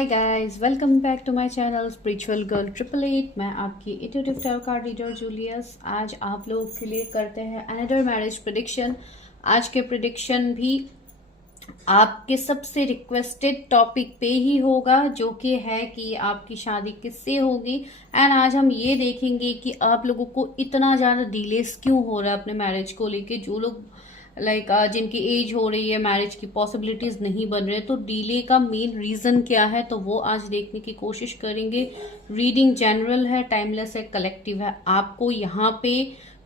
Hi guys, welcome back to my channel spiritual girl 888। मैं आपकी intuitive tarot card reader Julius. आज आप लोगों के लिए करते हैं अनदर मैरिज प्रेडिक्शन। आज के प्रेडिक्शन भी आपके सबसे रिक्वेस्टेड टॉपिक पे ही होगा, जो कि है कि आपकी शादी किससे होगी। एंड आज हम ये देखेंगे कि आप लोगों को इतना ज़्यादा डिलेस क्यों हो रहा है अपने मैरिज को लेके। जो लोग जिनकी एज हो रही है, मैरिज की पॉसिबिलिटीज नहीं बन रहे, तो डिले का मेन रीजन क्या है, तो वो आज देखने की कोशिश करेंगे। रीडिंग जनरल है, टाइमलेस है, कलेक्टिव है। आपको यहाँ पे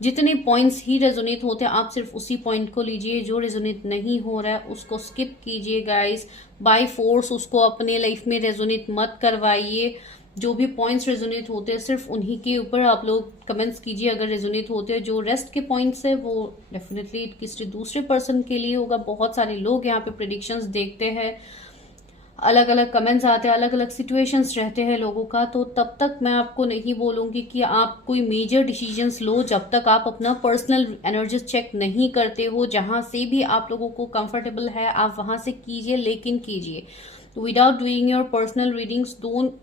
जितने पॉइंट्स ही रेजोनेट होते हैं आप सिर्फ उसी पॉइंट को लीजिए। जो रेजोनेट नहीं हो रहा है उसको स्किप कीजिए गाइस। बाय फोर्स उसको अपने लाइफ में रेजोनेट मत करवाइए। जो भी पॉइंट्स रेजोनेट होते हैं सिर्फ उन्हीं के ऊपर आप लोग कमेंट्स कीजिए अगर रेजोनेट होते हैं। जो रेस्ट के पॉइंट्स है वो डेफिनेटली किसी दूसरे पर्सन के लिए होगा। बहुत सारे लोग यहाँ पे प्रेडिक्शंस देखते हैं, अलग अलग कमेंट्स आते हैं, अलग अलग सिचुएशंस रहते हैं लोगों का। तो तब तक मैं आपको नहीं बोलूंगी कि आप कोई मेजर डिसीजंस लो जब तक आप अपना पर्सनल एनर्जीज चेक नहीं करते हो। जहां से भी आप लोगों को कंफर्टेबल है आप वहां से कीजिए, लेकिन कीजिए without doing your personal readings. Don't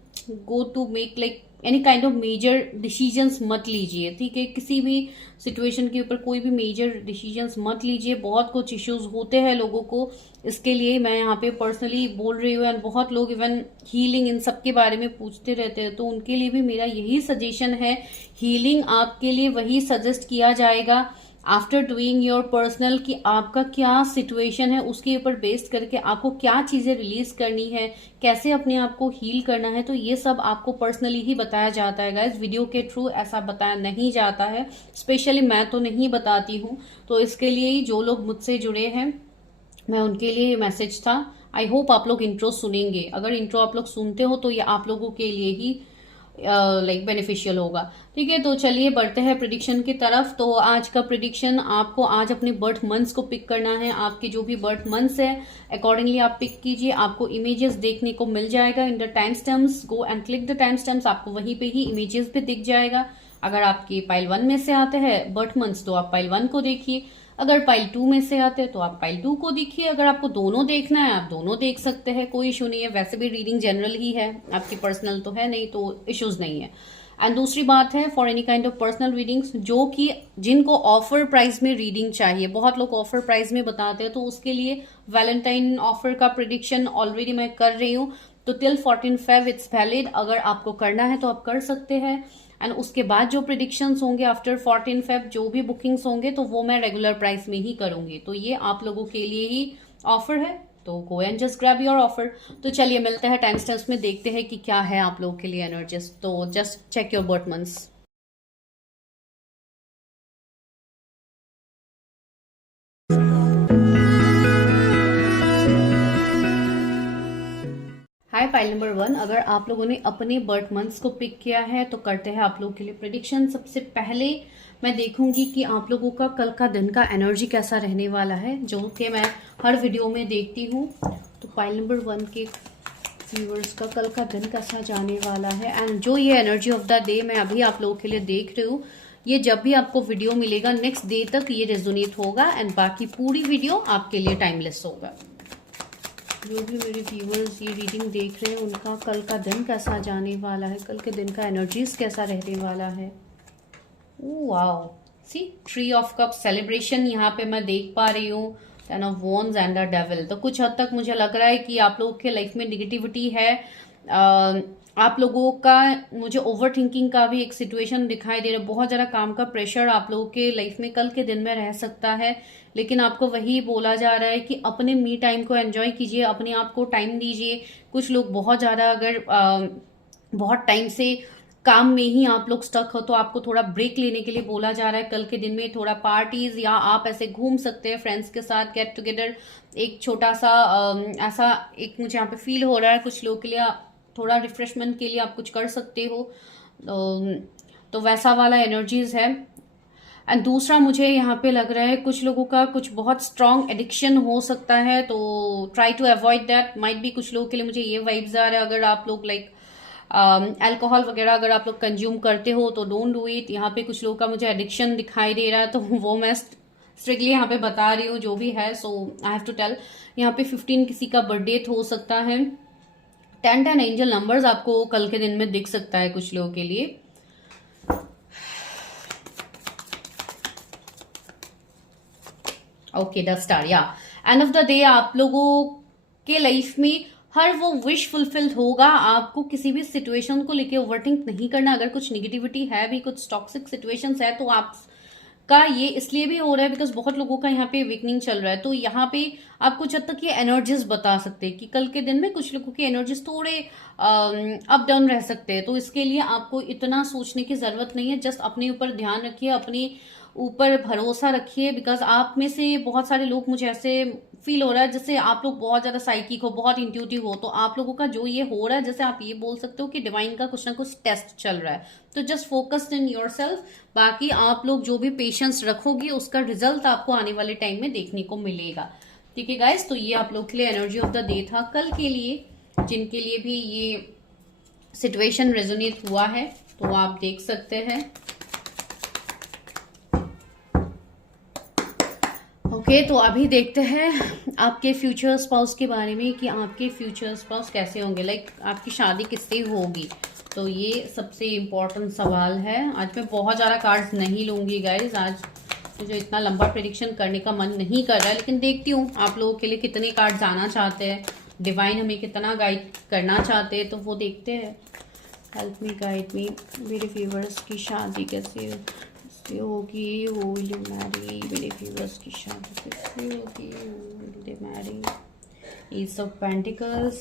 go to make like any kind of major decisions मत लीजिए, ठीक है। किसी भी सिचुएशन के ऊपर कोई भी मेजर डिसीजंस मत लीजिए। बहुत कुछ इश्यूज होते हैं लोगों को, इसके लिए मैं यहाँ पे पर्सनली बोल रही हूँ। एंड बहुत लोग इवन हीलिंग इन सब के बारे में पूछते रहते हैं, तो उनके लिए भी मेरा यही सजेशन है। हीलिंग आपके लिए वही सजेस्ट किया जाएगा आफ्टर डूइंग योर पर्सनल, कि आपका क्या सिचुएशन है उसके ऊपर बेस्ड करके आपको क्या चीजें रिलीज करनी है, कैसे अपने आप को हील करना है। तो ये सब आपको पर्सनली ही बताया जाता है गाइस, वीडियो के थ्रू ऐसा बताया नहीं जाता है। स्पेशली मैं तो नहीं बताती हूँ, तो इसके लिए ही जो लोग मुझसे जुड़े हैं मैं उनके लिए मैसेज था। आई होप आप लोग इंट्रो सुनेंगे। अगर इंट्रो आप लोग सुनते हो तो ये आप लोगों के लिए ही बेनिफिशियल होगा, ठीक है। तो चलिए बढ़ते हैं प्रिडिक्शन की तरफ। तो आज का प्रिडिक्शन आपको आज अपने बर्थ मंथ्स को पिक करना है। आपके जो भी बर्थ मंथ्स है अकॉर्डिंगली आप पिक कीजिए। आपको इमेजेस देखने को मिल जाएगा in the time stamps. Go and click the time stamps, आपको वहीं पे ही इमेजेस भी दिख जाएगा। अगर आपके पाइल 1 में से आते हैं बर्थ मंथ्स तो आप पाइल 1 को देखिए। अगर पाइल 2 में से आते हैं तो आप पाइल 2 को देखिए। अगर आपको दोनों देखना है आप दोनों देख सकते हैं, कोई इशू नहीं है। वैसे भी रीडिंग जनरल ही है, आपकी पर्सनल तो है नहीं, तो इश्यूज नहीं है। एंड दूसरी बात है for any kind of personal readings, जो कि जिनको ऑफर प्राइस में रीडिंग चाहिए, बहुत लोग ऑफर प्राइस में बताते हैं, तो उसके लिए वैलेंटाइन ऑफर का प्रिडिक्शन ऑलरेडी मैं कर रही हूँ। तो टिल 14 Feb इट्स वैलिड। अगर आपको करना है तो आप कर सकते हैं। एंड उसके बाद जो प्रिडिक्शंस होंगे आफ्टर 14 Feb, जो भी बुकिंग्स होंगे तो वो मैं रेगुलर प्राइस में ही करूंगी। तो ये आप लोगों के लिए ही ऑफर है, तो go and just grab your offer. तो चलिए मिलते हैं टाइम स्टैम्प्स में, देखते हैं कि क्या है आप लोगों के लिए एनर्जीज। तो just check your birth months. Hi pile number 1, अगर आप लोगों ने अपने बर्थ मंथ्स को पिक किया है तो करते हैं आप लोगों के लिए प्रेडिक्शन। सबसे पहले मैं देखूंगी कि आप लोगों का कल का दिन का एनर्जी कैसा रहने वाला है, जो कि मैं हर वीडियो में देखती हूँ। तो पाइल नंबर 1 के व्यूअर्स का कल का दिन कैसा जाने वाला है। एंड जो ये एनर्जी ऑफ द डे मैं अभी आप लोगों के लिए देख रही हूँ, ये जब भी आपको वीडियो मिलेगा नेक्स्ट डे तक ये रेजोनेट होगा। एंड बाकी पूरी वीडियो आपके लिए टाइमलेस होगा। जो भी मेरे व्यूअर्स ये रीडिंग देख रहे हैं उनका कल का दिन कैसा जाने वाला है, कल के दिन का एनर्जीज कैसा रहने वाला है। Wow, see three of cup celebration यहाँ पे मैं देख पा रही हूँ। Ten of wands and the devil. तो कुछ हद तक मुझे लग रहा है कि आप लोगों के लाइफ में निगेटिविटी है। आप लोगों का मुझे ओवर थिंकिंग का भी एक सिचुएशन दिखाई दे रहा है। बहुत ज़्यादा काम का प्रेशर आप लोगों के लाइफ में कल के दिन में रह सकता है, लेकिन आपको वही बोला जा रहा है कि अपने मी टाइम को एंजॉय कीजिए, अपने आप को टाइम दीजिए। कुछ लोग बहुत ज़्यादा अगर बहुत टाइम से काम में ही आप लोग स्टक हो तो आपको थोड़ा ब्रेक लेने के लिए बोला जा रहा है। कल के दिन में थोड़ा पार्टीज या आप ऐसे घूम सकते हैं फ्रेंड्स के साथ, गेट टुगेदर, एक छोटा सा ऐसा एक मुझे यहाँ पे फील हो रहा है। कुछ लोगों के लिए थोड़ा रिफ्रेशमेंट के लिए आप कुछ कर सकते हो, तो वैसा वाला एनर्जीज है। एंड दूसरा मुझे यहाँ पे लग रहा है कुछ लोगों का कुछ बहुत स्ट्रॉन्ग एडिक्शन हो सकता है, तो try to avoid that. Might भी कुछ लोगों के लिए मुझे ये वाइब्स आ रहा है, अगर आप लोग लाइक अल्कोहल वगैरह अगर आप लोग कंज्यूम करते हो तो डोंट डू इट। यहाँ पे कुछ लोगों का मुझे एडिक्शन दिखाई दे रहा है, तो वो मैं स्ट्रिक्टली यहाँ पे बता रही हूँ जो भी है। सो आई हैव टू टेल। यहाँ पे 15 किसी का बर्थडे हो सकता है, 10 एंजल नंबर्स आपको कल के दिन में दिख सकता है कुछ लोगों के लिए। ओके, द स्टार, या एंड ऑफ द डे आप लोगों के लाइफ में हर वो विश फुलफिल होगा। आपको किसी भी सिचुएशन को लेके ओवरथिंक नहीं करना। अगर कुछ निगेटिविटी है भी, कुछ टॉक्सिक सिचुएशंस है, तो आप का ये इसलिए भी हो रहा है बिकॉज बहुत लोगों का यहाँ पे वीकनिंग चल रहा है। तो यहाँ पे आप कुछ हद तक ये एनर्जीज बता सकते हैं कि कल के दिन में कुछ लोगों की एनर्जीज थोड़े अप डाउन रह सकते हैं। तो इसके लिए आपको इतना सोचने की जरूरत नहीं है। जस्ट अपने ऊपर ध्यान रखिए, अपने ऊपर भरोसा रखिए। बिकॉज आप में से बहुत सारे लोग, मुझे ऐसे फील हो रहा है जैसे आप लोग बहुत ज्यादा साइकिक हो, बहुत इंट्यूटिव हो। तो आप लोगों का जो ये हो रहा है, जैसे आप ये बोल सकते हो कि डिवाइन का कुछ ना कुछ टेस्ट चल रहा है। तो जस्ट फोकस्ड इन योरसेल्फ। बाकी आप लोग जो भी पेशेंस रखोगे उसका रिजल्ट आपको आने वाले टाइम में देखने को मिलेगा। ठीक है गाइस, तो ये आप लोग के लिए एनर्जी ऑफ द डे था कल के लिए। जिनके लिए भी ये सिचुएशन रेजोनेट हुआ है तो आप देख सकते हैं। ओके, तो अभी देखते हैं आपके फ्यूचर स्पाउस के बारे में कि आपके फ्यूचर स्पाउस कैसे होंगे। लाइक आपकी शादी किससे होगी, तो ये सबसे इम्पोर्टेंट सवाल है। आज मैं बहुत ज़्यादा कार्ड्स नहीं लूँगी गाइज। आज मुझे इतना लंबा प्रेडिक्शन करने का मन नहीं कर रहा है, लेकिन देखती हूँ आप लोगों के लिए कितने कार्ड्स आना चाहते हैं, डिवाइन हमें कितना गाइड करना चाहते हैं, तो वो देखते हैं। हेल्प मी, गाइड मी, मेरे व्यूअर्स की शादी कैसे होगी, वो विल मैरी, मेरे व्यूअर्स की शादी कैसे होगी, वो will marry. Ace of pentacles,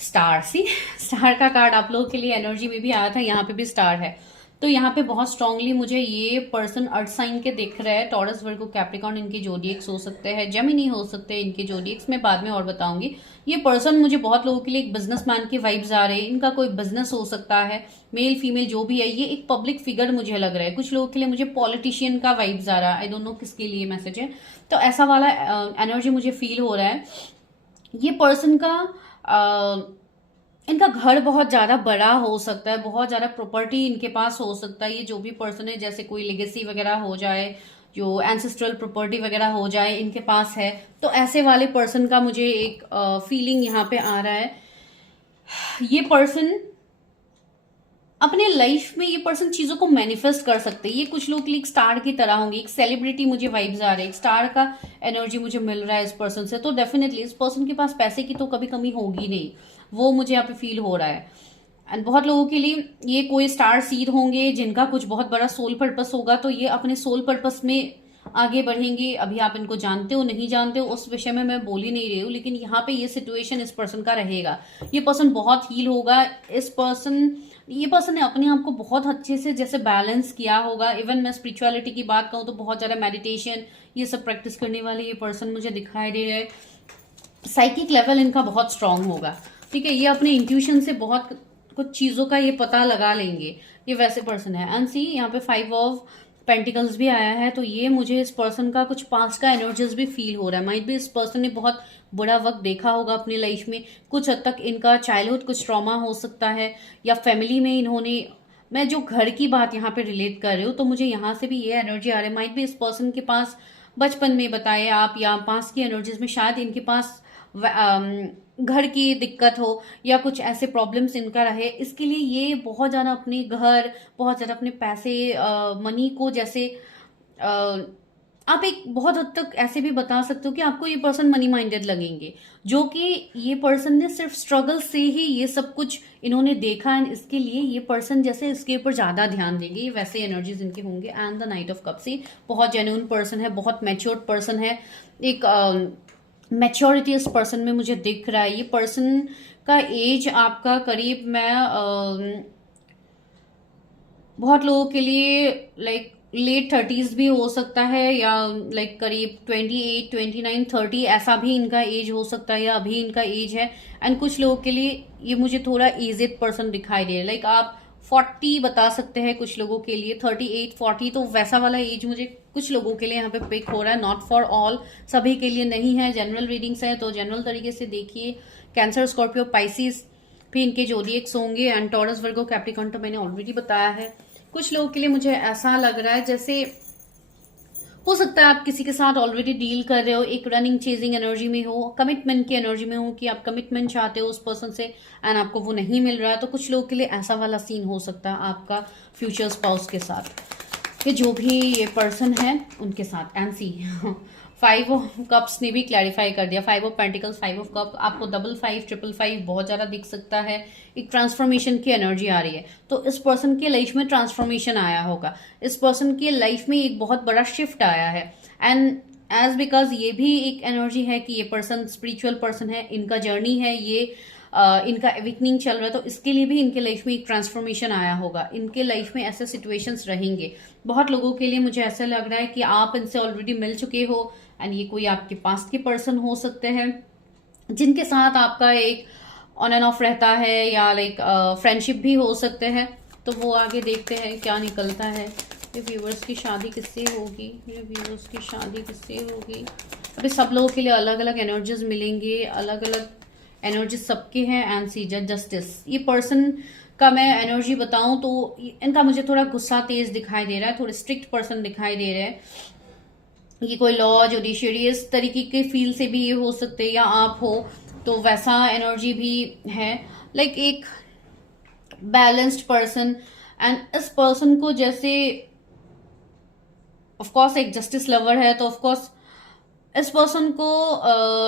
star, see star का कार्ड आप लोगों के लिए एनर्जी में भी आया था, यहाँ पे भी स्टार है। तो यहाँ पे बहुत स्ट्रांगली मुझे ये पर्सन अर्थ साइन के दिख रहा है। टॉरस, वर्गो, कैप्रिकॉर्न इनके जोडिएक्स हो सकते हैं, जेमिनी हो सकते हैं इनके जोडिएक्स, में बाद में और बताऊंगी। ये पर्सन मुझे बहुत लोगों के लिए एक बिजनेसमैन के वाइब्स आ रहे हैं। इनका कोई बिजनेस हो सकता है, मेल फीमेल जो भी है। ये एक पब्लिक फिगर मुझे लग रहा है। कुछ लोगों के लिए मुझे पॉलिटिशियन का वाइब्स आ रहा है। आई डोंट नो किसके लिए मैसेज है, तो ऐसा वाला एनर्जी मुझे फील हो रहा है। ये पर्सन का इनका घर बहुत ज्यादा बड़ा हो सकता है, बहुत ज्यादा प्रॉपर्टी इनके पास हो सकता है। ये जो भी पर्सन है, जैसे कोई लेगेसी वगैरह हो जाए, जो एंसेस्ट्रल प्रॉपर्टी वगैरह हो जाए इनके पास है, तो ऐसे वाले पर्सन का मुझे एक फीलिंग यहाँ पे आ रहा है। ये पर्सन अपने लाइफ में, ये पर्सन चीजों को मैनिफेस्ट कर सकते हैं। ये कुछ लोग के लिए एक स्टार की तरह होंगे, एक सेलिब्रिटी मुझे वाइब्स आ रहे हैं, एक स्टार का एनर्जी मुझे मिल रहा है इस पर्सन से। तो डेफिनेटली इस पर्सन के पास पैसे की तो कभी कमी होगी नहीं, वो मुझे यहाँ पे फील हो रहा है। एंड बहुत लोगों के लिए ये कोई स्टार सीड होंगे जिनका कुछ बहुत बड़ा सोल पर्पस होगा। तो ये अपने सोल पर्पस में आगे बढ़ेंगे। अभी आप इनको जानते हो नहीं जानते हो उस विषय में मैं बोल ही नहीं रही हूँ, लेकिन यहाँ पे ये सिचुएशन इस पर्सन का रहेगा। ये पर्सन बहुत हील होगा। ये पर्सन ने अपने आप को बहुत अच्छे से जैसे बैलेंस किया होगा। इवन मैं स्पिरिचुअलिटी की बात कहूँ तो बहुत ज्यादा मेडिटेशन ये सब प्रैक्टिस करने वाले ये पर्सन मुझे दिखाई दे रहे हैं। साइकिक लेवल इनका बहुत स्ट्रांग होगा। ठीक है, ये अपने इंट्यूशन से बहुत कुछ चीजों का ये पता लगा लेंगे। ये वैसे पर्सन है। एंड सी यहाँ पे 5 ऑफ पेंटिकल्स भी आया है, तो ये मुझे इस पर्सन का कुछ पास्ट का एनर्जीज भी फील हो रहा है। माइट भी इस पर्सन ने बहुत बुरा वक्त देखा होगा अपनी लाइफ में। कुछ हद तक इनका चाइल्डहुड कुछ ट्रॉमा हो सकता है, या फैमिली में इन्होंने, मैं जो घर की बात यहाँ पे रिलेट कर रही हूँ, तो मुझे यहाँ से भी ये एनर्जी आ रही है। माइट भी इस पर्सन के पास बचपन में बताए आप, या पास की एनर्जीज में शायद इनके पास घर की दिक्कत हो, या कुछ ऐसे प्रॉब्लम्स इनका रहे। इसके लिए ये बहुत ज़्यादा अपने घर, बहुत ज़्यादा अपने पैसे, मनी को जैसे आप एक बहुत हद तक ऐसे भी बता सकते हो कि आपको ये पर्सन मनी माइंडेड लगेंगे, जो कि ये पर्सन ने सिर्फ स्ट्रगल से ही ये सब कुछ इन्होंने देखा है। इसके लिए ये पर्सन जैसे इसके ऊपर ज़्यादा ध्यान देंगे। वैसे एनर्जीज इनके होंगे। And the night of cup से बहुत जेन्युइन पर्सन है, बहुत मैच्योर्ड पर्सन है। एक मैच्योरिटी इस पर्सन में मुझे दिख रहा है। ये पर्सन का एज आपका करीब, मैं बहुत लोगों के लिए लाइक लेट 30s भी हो सकता है, या लाइक करीब 28, 29, 30 ऐसा भी इनका एज हो सकता है, या अभी इनका एज है। एंड कुछ लोगों के लिए ये मुझे थोड़ा एजेड पर्सन दिखाई दे रहा है। लाइक आप 40 बता सकते हैं कुछ लोगों के लिए, 38, 40, तो वैसा वाला एज मुझे कुछ लोगों के लिए यहाँ पे पिक हो रहा है। नॉट फॉर ऑल, सभी के लिए नहीं है। जनरल रीडिंग्स है तो जनरल तरीके से देखिए। कैंसर, स्कॉर्पियो, पाइसिस भी इनके जोडिएक्स होंगे। एंड टॉरस, वर्गो, कैप्रिकॉर्न तो मैंने ऑलरेडी बताया है। कुछ लोगों के लिए मुझे ऐसा लग रहा है जैसे हो सकता है आप किसी के साथ ऑलरेडी डील कर रहे हो, एक रनिंग चेजिंग एनर्जी में हो, कमिटमेंट की एनर्जी में हो कि आप कमिटमेंट चाहते हो उस पर्सन से एंड आपको वो नहीं मिल रहा है। तो कुछ लोगों के लिए ऐसा वाला सीन हो सकता है आपका फ्यूचर स्पाउस के साथ, कि जो भी ये पर्सन है उनके साथ। एंड सी 5 ऑफ कप्स ने भी क्लैरिफाई कर दिया, 5 ऑफ पेंटिकल्स, 5 ऑफ कप, आपको 55 555 बहुत ज्यादा दिख सकता है। एक ट्रांसफॉर्मेशन की एनर्जी आ रही है, तो इस पर्सन के लाइफ में ट्रांसफॉर्मेशन आया होगा, इस पर्सन के लाइफ में एक बहुत बड़ा शिफ्ट आया है। एंड एज बिकॉज ये भी एक एनर्जी है कि ये पर्सन स्पिरिचुअल पर्सन है, इनका जर्नी है ये, इनका एविकनिंग चल रहा है, तो इसके लिए भी इनके लाइफ में एक ट्रांसफॉर्मेशन आया होगा। इनके लाइफ में ऐसे सिचुएशंस रहेंगे। बहुत लोगों के लिए मुझे ऐसा लग रहा है कि आप इनसे ऑलरेडी मिल चुके हो एंड ये कोई आपके पास के पर्सन हो सकते हैं जिनके साथ आपका एक ऑन एंड ऑफ रहता है, या लाइक फ्रेंडशिप भी हो सकते हैं। तो वो आगे देखते हैं क्या निकलता है। मेरे व्यूवर्स की शादी किससे होगी, मेरे व्यूवर्स की शादी किससे होगी। अभी सब लोगों के लिए अलग अलग एनर्जीज मिलेंगे, अलग अलग एनर्जी सबके हैं। एंड सी जस्टिस, ये पर्सन का मैं एनर्जी बताऊं तो इनका मुझे थोड़ा गुस्सा तेज दिखाई दे रहा है, थोड़े स्ट्रिक्ट पर्सन दिखाई दे रहे हैं। ये कोई लॉ जुडिशियरी इस तरीके के फील से भी ये हो सकते हैं, या आप हो तो वैसा एनर्जी भी है। लाइक एक बैलेंस्ड पर्सन, एंड इस पर्सन को जैसे ऑफकोर्स एक जस्टिस लवर है, तो ऑफकोर्स इस पर्सन को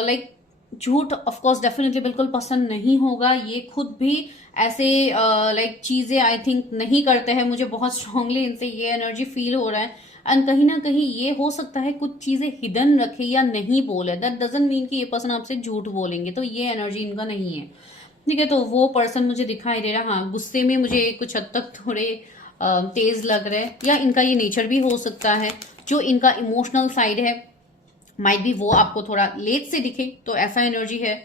लाइक झूठ ऑफकोर्स डेफिनेटली बिल्कुल पसंद नहीं होगा। ये खुद भी ऐसे लाइक चीजें आई थिंक नहीं करते हैं। मुझे बहुत स्ट्रांगली इनसे ये एनर्जी फील हो रहा है। एंड कहीं ना कहीं ये हो सकता है कुछ चीजें हिडन रखे या नहीं बोले। दैट डजंट मीन कि ये पर्सन आपसे झूठ बोलेंगे, तो ये एनर्जी इनका नहीं है, ठीक है। तो वो पर्सन मुझे दिखाई दे रहा है, हाँ गुस्से में मुझे कुछ हद तक थोड़े तेज लग रहे हैं, या इनका ये नेचर भी हो सकता है। जो इनका इमोशनल साइड है माइट भी वो आपको थोड़ा लेट से दिखे, तो ऐसा एनर्जी है।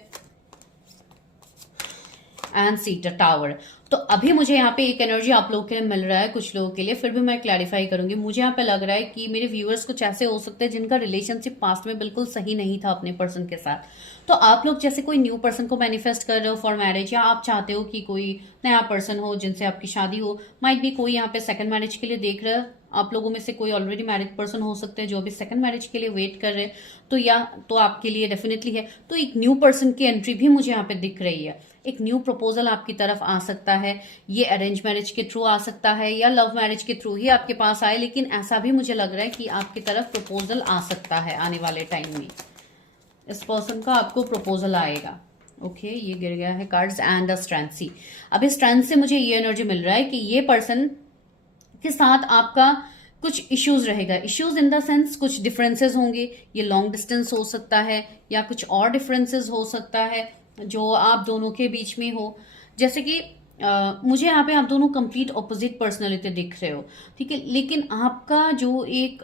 एंड सी द टावर, तो अभी मुझे यहाँ पे एक एनर्जी आप लोगों के लिए मिल रहा है, कुछ लोगों के लिए, फिर भी मैं क्लैरिफाई करूंगी। मुझे यहाँ पे लग रहा है कि मेरे व्यूअर्स कुछ ऐसे हो सकते हैं जिनका रिलेशनशिप पास्ट में बिल्कुल सही नहीं था अपने पर्सन के साथ। तो आप लोग जैसे कोई न्यू पर्सन को मैनिफेस्ट कर रहे हो फॉर मैरिज, या आप चाहते हो कि कोई नया पर्सन हो जिनसे आपकी शादी हो। माइट भी कोई यहाँ पे सेकंड मैरिज के लिए देख रहे हो। आप लोगों में से कोई ऑलरेडी मैरिड पर्सन हो सकते हैं जो अभी सेकंड मैरिज के लिए वेट कर रहे हैं, तो या तो आपके लिए डेफिनेटली है। तो एक न्यू पर्सन की एंट्री भी मुझे यहाँ पे दिख रही है। एक न्यू प्रपोजल आपकी तरफ आ सकता है, ये अरेंज मैरिज के थ्रू आ सकता है या लव मैरिज के थ्रू ही आपके पास आए, लेकिन ऐसा भी मुझे लग रहा है कि आपकी तरफ प्रपोजल आ सकता है आने वाले टाइम में। इस पर्सन का आपको प्रपोजल आएगा। ओके, ये गिर गया है कार्ड्स एंड द स्ट्रेंथ। सी, अब इस स्ट्रेंथ से मुझे ये एनर्जी मिल रहा है कि ये पर्सन के साथ आपका कुछ इश्यूज रहेगा। इश्यूज इन द सेंस कुछ डिफरेंसेस होंगे, ये लॉन्ग डिस्टेंस हो सकता है या कुछ और डिफरेंसेस हो सकता है जो आप दोनों के बीच में हो। जैसे कि मुझे यहाँ पे आप दोनों कंप्लीट ऑपोजिट पर्सनैलिटी दिख रहे हो, ठीक है, लेकिन आपका जो एक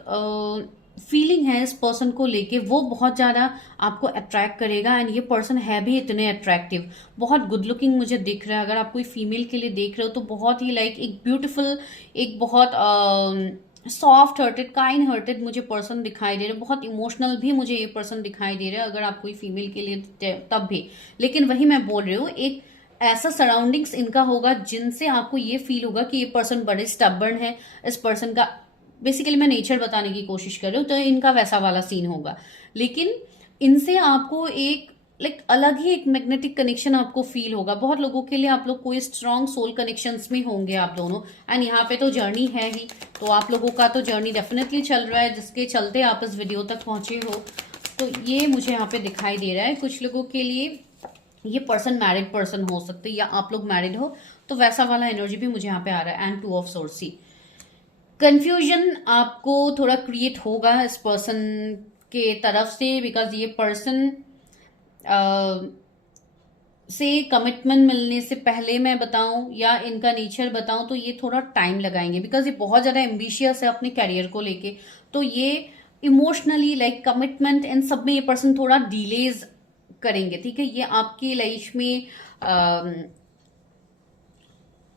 फीलिंग है इस पर्सन को लेके वो बहुत ज्यादा आपको अट्रैक्ट करेगा। एंड ये पर्सन है भी इतने अट्रैक्टिव, बहुत गुड लुकिंग मुझे दिख रहा है। अगर आप कोई फीमेल के लिए देख रहे हो तो बहुत ही लाइक एक ब्यूटीफुल, एक बहुत सॉफ्ट हार्टेड, काइंड हार्टेड मुझे पर्सन दिखाई दे रहे हैं। बहुत इमोशनल भी मुझे ये पर्सन दिखाई दे रहा है अगर आप कोई फीमेल के लिए तब भी। लेकिन वही मैं बोल रही हूँ, एक ऐसा सराउंडिंग्स इनका होगा जिनसे आपको ये फील होगा कि ये पर्सन बड़े स्टबर्न है। इस पर्सन का बेसिकली मैं नेचर बताने की कोशिश कर रही हूँ, तो इनका वैसा वाला सीन होगा। लेकिन इनसे आपको एक लाइक अलग ही एक मैग्नेटिक कनेक्शन आपको फील होगा। बहुत लोगों के लिए आप लोग कोई स्ट्रॉन्ग सोल कनेक्शंस में होंगे आप दोनों। एंड यहाँ पे तो जर्नी है ही, तो आप लोगों का तो जर्नी डेफिनेटली चल रहा है जिसके चलते आप इस वीडियो तक पहुंचे हो। तो ये मुझे यहाँ पे दिखाई दे रहा है। कुछ लोगों के लिए ये पर्सन मैरिड पर्सन हो सकते हैं या आप लोग मैरिड हो, तो वैसा वाला एनर्जी भी मुझे यहाँ पे आ रहा है। And 2 of source. कंफ्यूजन आपको थोड़ा क्रिएट होगा इस पर्सन के तरफ से, बिकॉज ये पर्सन से कमिटमेंट मिलने से पहले मैं बताऊं या इनका नेचर बताऊं तो ये थोड़ा टाइम लगाएंगे, बिकॉज ये बहुत ज्यादा एम्बिशियस है अपने कैरियर को लेके। तो ये इमोशनली लाइक कमिटमेंट इन सब में ये पर्सन थोड़ा डिलेज करेंगे, ठीक है। ये आपकी लाइफ में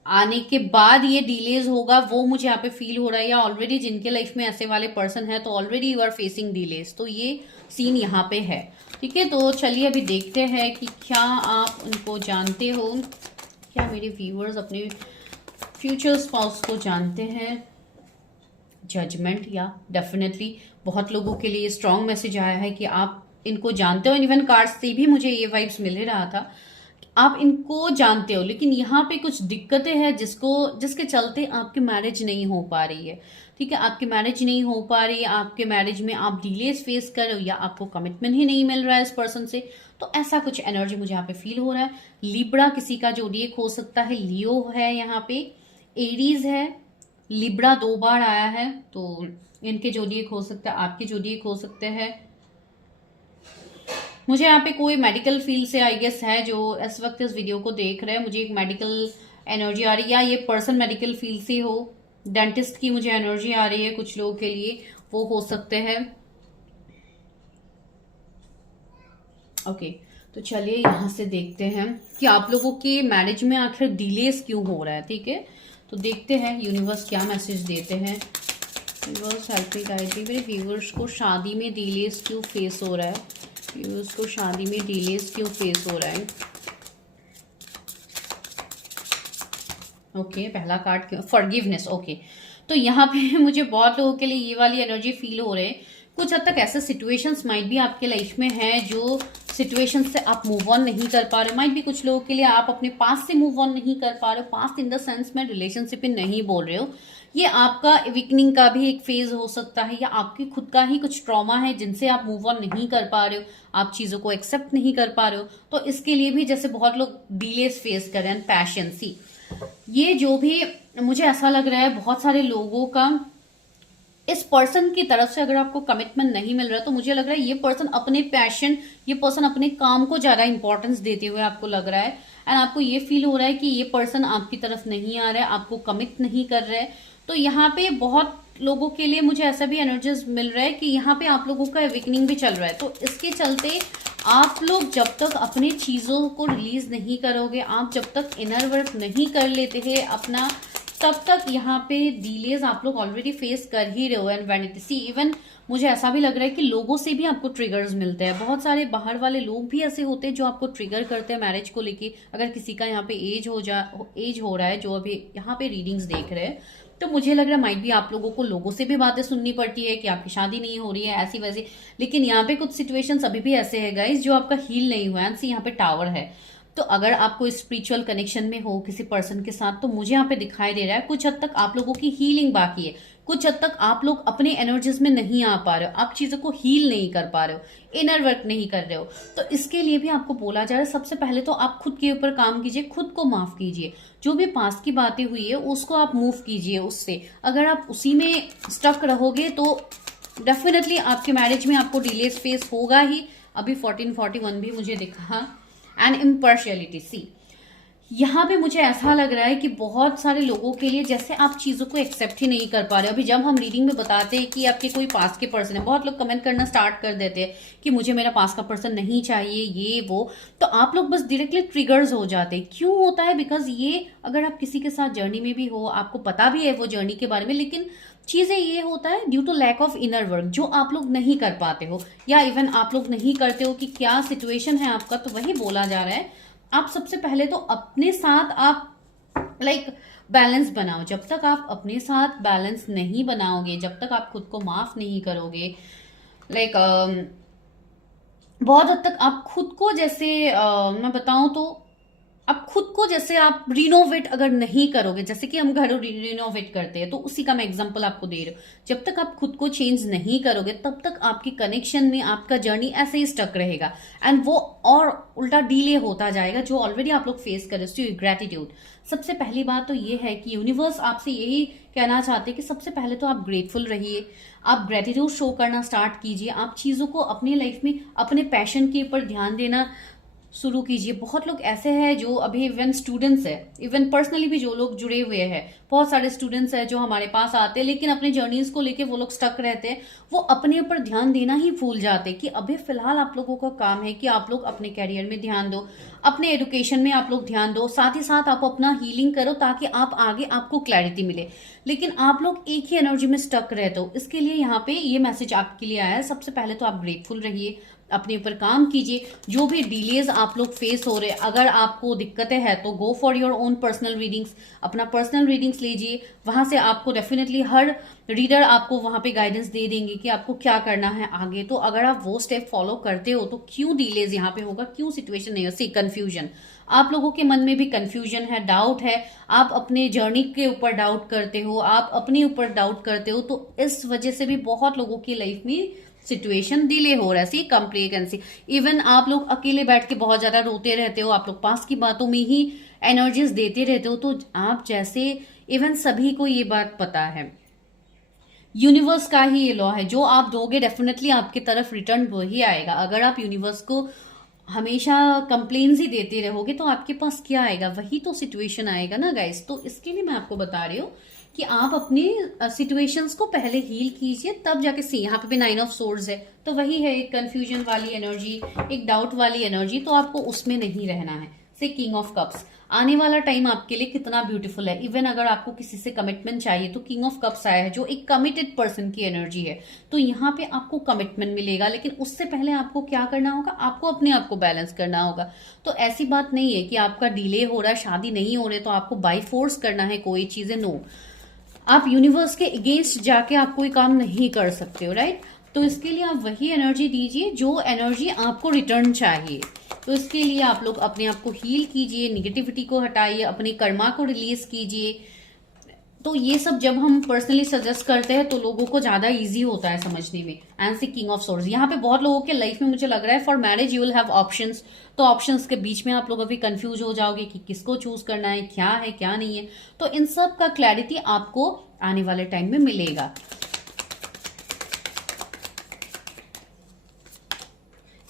आने के बाद ये डिलेज होगा, वो मुझे यहाँ पे फील हो रहा है। या ऑलरेडी जिनके लाइफ में ऐसे वाले पर्सन है तो already you are facing delays, तो ये सीन यहाँ पे है, ठीक है। तो चलिए अभी देखते हैं कि क्या आप उनको जानते हो, क्या मेरे व्यूअर्स अपने फ्यूचर स्पाउस को जानते हैं। जजमेंट, या डेफिनेटली बहुत लोगों के लिए स्ट्रॉन्ग मैसेज आया है कि आप इनको जानते हो। इवन कार्ड से भी मुझे ये वाइब्स मिल ही रहा था, आप इनको जानते हो, लेकिन यहाँ पे कुछ दिक्कतें हैं जिसके चलते आपकी मैरिज नहीं हो पा रही है। ठीक है, आपकी मैरिज नहीं हो पा रही है, आपके मैरिज में आप डिलेस फेस कर रहे हो, या आपको कमिटमेंट ही नहीं मिल रहा है इस पर्सन से। तो ऐसा कुछ एनर्जी मुझे यहाँ पे फील हो रहा है। लिब्रा किसी का जोडिएक हो सकता है, लियो है यहाँ पे, एरीज है, लिब्रा 2 बार आया है, तो इनके जोडिएक हो सकता है, आपके जोडिएक हो सकते हैं। मुझे यहाँ पे कोई मेडिकल फील्ड से आई गेस है जो इस वक्त इस वीडियो को देख रहे हैं। मुझे एक मेडिकल एनर्जी आ रही है, या ये पर्सन मेडिकल फील्ड से हो, डेंटिस्ट की मुझे एनर्जी आ रही है कुछ लोगों के लिए, वो हो सकते हैं। ओके, तो चलिए यहाँ से देखते हैं कि आप लोगों के मैरिज में आखिर डिलेस क्यों हो रहा है। ठीक है, तो देखते हैं यूनिवर्स क्या मैसेज देते हैं। Universe help me guide me, मेरे व्यूअर्स को शादी में डिलेस क्यों फेस हो रहा है, व्यूअर्स को शादी में डिलेस क्यों फेस हो रहा है। ओके, पहला कार्ड क्यों, फॉरगिवनेस। ओके, तो यहाँ पे मुझे बहुत लोगों के लिए ये वाली एनर्जी फील हो रहे हैं। कुछ हद तक ऐसे सिचुएशंस माइट भी आपके लाइफ में है जो सिचुएशन से आप मूव ऑन नहीं कर पा रहे हो। माइट भी कुछ लोगों के लिए आप अपने पास से मूव ऑन नहीं कर पा रहे हो। पास्ट इन द सेंस में रिलेशनशिप में नहीं बोल रहे हो, ये आपका वीकनिंग का भी एक फेज हो सकता है, या आपकी खुद का ही कुछ ट्रॉमा है जिनसे आप मूव ऑन नहीं कर पा रहे हो, आप चीजों को एक्सेप्ट नहीं कर पा रहे हो। तो इसके लिए भी जैसे बहुत लोग डिलेस फेस कर रहे हैं, पैशंसी, ये जो भी मुझे ऐसा लग रहा है बहुत सारे लोगों का इस पर्सन की तरफ से अगर आपको कमिटमेंट नहीं मिल रहा है, तो मुझे लग रहा है ये पर्सन अपने पैशन, ये पर्सन अपने काम को ज्यादा इंपॉर्टेंस देते हुए आपको लग रहा है, एंड आपको ये फील हो रहा है कि ये पर्सन आपकी तरफ नहीं आ रहा है, आपको कमिट नहीं कर रहा है। तो यहाँ पे बहुत लोगों के लिए मुझे ऐसा भी एनर्जीज मिल रहा है कि यहाँ पे आप लोगों का एवेकनिंग भी चल रहा है। तो इसके चलते आप लोग जब तक अपनी चीजों को रिलीज नहीं करोगे, आप जब तक इनर वर्क नहीं कर लेते हैं अपना, तब तक यहाँ पे डिलेज आप लोग ऑलरेडी फेस कर ही रहे हो। एंड वैनिटी, सी इवन मुझे ऐसा भी लग रहा है कि लोगों से भी आपको ट्रिगर्स मिलते हैं। बहुत सारे बाहर वाले लोग भी ऐसे होते हैं जो आपको ट्रिगर करते हैं मैरिज को लेके। अगर किसी का यहाँ पे एज हो रहा है, जो अभी यहाँ पे रीडिंग्स देख रहे हैं, तो मुझे लग रहा है माइट भी आप लोगों को लोगों से भी बातें सुननी पड़ती है कि आपकी शादी नहीं हो रही है, ऐसी वैसी। लेकिन यहाँ पे कुछ सिचुएशंस अभी भी ऐसे है गाइस जो आपका हील नहीं हुआ है। यहाँ पे टावर है, तो अगर आप कोई स्पिरिचुअल कनेक्शन में हो किसी पर्सन के साथ, तो मुझे यहाँ पे दिखाई दे रहा है कुछ हद तक आप लोगों की हीलिंग बाकी है, कुछ हद तक आप लोग अपने एनर्जीज में नहीं आ पा रहे हो, आप चीजों को हील नहीं कर पा रहे हो, इनर वर्क नहीं कर रहे हो। तो इसके लिए भी आपको बोला जा रहा है सबसे पहले तो आप खुद के ऊपर काम कीजिए, खुद को माफ कीजिए। जो भी पास्ट की बातें हुई है उसको आप मूव कीजिए उससे। अगर आप उसी में स्टक रहोगे तो डेफिनेटली आपके मैरिज में आपको डिलेस फेस होगा ही। अभी 1441 भी मुझे दिखा, एंड इम्पार्शियलिटी। सी यहाँ पे मुझे ऐसा लग रहा है कि बहुत सारे लोगों के लिए जैसे आप चीजों को एक्सेप्ट ही नहीं कर पा रहे हो। अभी जब हम रीडिंग में बताते हैं कि आपके कोई पास के पर्सन है, बहुत लोग कमेंट करना स्टार्ट कर देते हैं कि मुझे मेरा पास का पर्सन नहीं चाहिए, ये वो, तो आप लोग बस डायरेक्टली ट्रिगर्स हो जाते हैं। क्यों होता है? बिकॉज ये अगर आप किसी के साथ जर्नी में भी हो, आपको पता भी है वो जर्नी के बारे में, लेकिन चीजें ये होता है due to lack of inner work, जो आप लोग नहीं कर पाते हो, या इवन आप लोग नहीं करते हो कि क्या सिचुएशन है आपका। तो वही बोला जा रहा है, आप सबसे पहले तो अपने साथ आप बैलेंस बनाओ। जब तक आप अपने साथ बैलेंस नहीं बनाओगे, जब तक आप खुद को माफ नहीं करोगे, बहुत हद तक आप खुद को जैसे मैं बताऊं तो आप खुद को जैसे आप रिनोवेट अगर नहीं करोगे, जैसे कि हम घर रिनोवेट करते हैं, तो उसी का मैं एग्जांपल आपको दे रही हूँ। जब तक आप खुद को चेंज नहीं करोगे, तब तक आपकी कनेक्शन में आपका जर्नी ऐसे ही स्टक रहेगा, एंड वो और उल्टा डिले होता जाएगा, जो ऑलरेडी आप लोग फेस कर रहे हो। ग्रेटिट्यूड, सबसे पहली बात तो ये है कि यूनिवर्स आपसे यही कहना चाहते हैं कि सबसे पहले तो आप ग्रेटफुल रहिए, आप ग्रेटिट्यूड शो करना स्टार्ट कीजिए, आप चीजों को अपनी लाइफ में अपने पैशन के ऊपर ध्यान देना शुरू कीजिए। बहुत लोग ऐसे हैं जो अभी इवन स्टूडेंट्स है, इवन पर्सनली भी जो लोग जुड़े हुए हैं, बहुत सारे स्टूडेंट्स हैं जो हमारे पास आते हैं, लेकिन अपने जर्नीज को लेके वो लोग स्टक रहते हैं, वो अपने ऊपर ध्यान देना ही भूल जाते हैं। कि अभी फिलहाल आप लोगों का काम है कि आप लोग अपने कैरियर में ध्यान दो, अपने एजुकेशन में आप लोग ध्यान दो, साथ ही साथ आप अपना हीलिंग करो ताकि आप आगे आपको क्लैरिटी मिले। लेकिन आप लोग एक ही एनर्जी में स्टक रहते हो। इसके लिए यहाँ पे ये मैसेज आपके लिए आया है, सबसे पहले तो आप ग्रेटफुल रहिए, अपने ऊपर काम कीजिए। जो भी डिलेज आप लोग फेस हो रहे, अगर आपको दिक्कतें हैं तो go for your own personal readings, अपना पर्सनल रीडिंग्स लीजिए। वहां से आपको डेफिनेटली हर रीडर आपको वहां पे गाइडेंस दे देंगे कि आपको क्या करना है आगे। तो अगर आप वो स्टेप फॉलो करते हो तो क्यों डिलेज यहाँ पे होगा, क्यों सिचुएशन नहीं हो सी कंफ्यूजन। आप लोगों के मन में भी कंफ्यूजन है, डाउट है, आप अपने जर्नी के ऊपर डाउट करते हो, आप अपने ऊपर डाउट करते हो, तो इस वजह से भी बहुत लोगों की लाइफ में सिचुएशन डिले हो रहा है। सी कॉम्प्लिकेंसी, इवन आप लोग अकेले बैठ के बहुत ज्यादा रोते रहते हो, आप लोग पास की बातों में ही एनर्जीज देते रहते हो। तो आप जैसे, इवन सभी को ये बात पता है, यूनिवर्स का ही ये लॉ है, जो आप दोगे डेफिनेटली आपकी तरफ रिटर्न वही आएगा। अगर आप यूनिवर्स को हमेशा कंप्लेन्स ही देते रहोगे तो आपके पास क्या आएगा, वही तो सिचुएशन आएगा ना गाइस। तो इसके लिए मैं आपको बता रही हूँ कि आप अपने सिचुएशंस को पहले हील कीजिए, तब जाके सी। यहाँ पे भी 9 ऑफ सोर्ड्स है, तो वही है एक कंफ्यूजन वाली एनर्जी, एक डाउट वाली एनर्जी, तो आपको उसमें नहीं रहना है। से किंग ऑफ कप्स, आने वाला टाइम आपके लिए कितना ब्यूटीफुल है। इवन अगर आपको किसी से कमिटमेंट चाहिए तो किंग ऑफ कप्स आया है, जो एक कमिटेड पर्सन की एनर्जी है। तो यहाँ पे आपको कमिटमेंट मिलेगा, लेकिन उससे पहले आपको क्या करना होगा, आपको अपने आप को बैलेंस करना होगा। तो ऐसी बात नहीं है कि आपका डिले हो रहा है, शादी नहीं हो रही, तो आपको बाई फोर्स करना है कोई चीजें। नो, आप यूनिवर्स के अगेंस्ट जाके आप कोई काम नहीं कर सकते हो, राइट। तो इसके लिए आप वही एनर्जी दीजिए जो एनर्जी आपको रिटर्न चाहिए। तो इसके लिए आप लोग अपने आप को हील कीजिए, निगेटिविटी को हटाइए, अपने कर्मा को रिलीज कीजिए। तो ये सब जब हम पर्सनली सजेस्ट करते हैं तो लोगों को ज्यादा इजी होता है समझने में। And see king of swords, यहाँ पे बहुत लोगों के लाइफ में मुझे लग रहा है for marriage you will have options. तो ऑप्शंस के बीच में आप लोग अभी कंफ्यूज हो जाओगे कि किसको चूज करना है, क्या नहीं है। तो इन सब का क्लैरिटी आपको आने वाले टाइम में मिलेगा।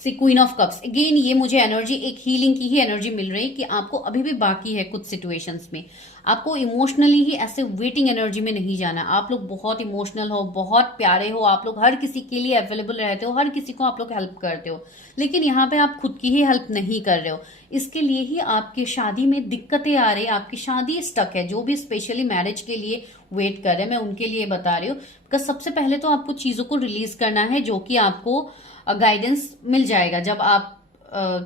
क्वीन ऑफ कप्स, अगेन ये मुझे एनर्जी एक हीलिंग की ही एनर्जी मिल रही है कि आपको अभी भी बाकी है कुछ सिचुएशंस में। आपको इमोशनली ही ऐसे वेटिंग एनर्जी में नहीं जाना। आप लोग बहुत इमोशनल हो, बहुत प्यारे हो, आप लोग हर किसी के लिए अवेलेबल रहते हो, हर किसी को आप लोग हेल्प करते हो, लेकिन यहाँ पे आप खुद की ही हेल्प नहीं कर रहे हो। इसके लिए ही आपकी शादी में दिक्कतें आ रही है, आपकी शादी स्टक है। जो भी स्पेशली मैरिज के लिए वेट कर रहे हैं, मैं उनके लिए बता रही हूँ। बिकॉज सबसे पहले तो आपको चीजों को रिलीज करना है, जो कि आपको गाइडेंस मिल जाएगा जब आप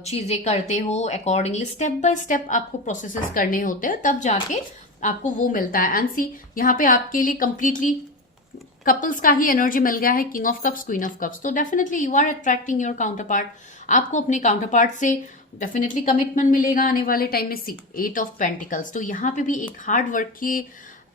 चीजें करते हो अकॉर्डिंगली। स्टेप बाय स्टेप आपको प्रोसेसेस करने होते हैं, तब जाके आपको वो मिलता है। एंड सी, यहाँ पे आपके लिए कंप्लीटली कपल्स का ही एनर्जी मिल गया है, king of cups, queen of cups. तो definitely you are attracting your counterpart. आपको अपने काउंटर पार्ट से डेफिनेटली कमिटमेंट मिलेगा आने वाले टाइम में। सी, 8 ऑफ पेंटिकल्स, तो यहाँ पे भी एक हार्ड वर्क की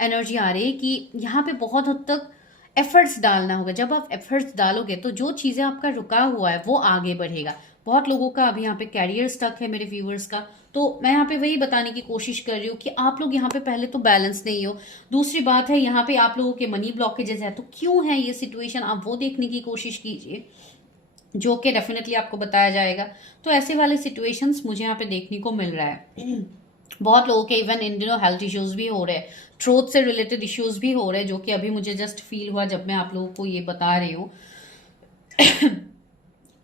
एनर्जी आ रही है कि यहाँ पे बहुत हद तक एफर्ट्स डालना होगा। जब आप एफर्ट्स डालोगे तो जो चीजें आपका रुका हुआ है वो आगे बढ़ेगा। बहुत लोगों का अभी यहाँ पे कैरियर स्टक है मेरे व्यूअर्स का। तो मैं यहाँ पे वही बताने की कोशिश कर रही हूँ कि आप लोग यहाँ पे पहले तो बैलेंस नहीं हो। दूसरी बात है, यहाँ पे आप लोगों के मनी ब्लॉकेजेस है, तो क्यों है ये सिचुएशन, आप वो देखने की कोशिश कीजिए, जो कि डेफिनेटली आपको बताया जाएगा। तो ऐसे वाले सिचुएशंस मुझे यहाँ पे देखने को मिल रहा है। बहुत लोगों के इवन इन दिनों हेल्थ इश्यूज भी हो रहे हैं, ट्रोथ से रिलेटेड इश्यूज भी हो रहे हैं, जो कि अभी मुझे जस्ट फील हुआ जब मैं आप लोगों को ये बता रही हूँ।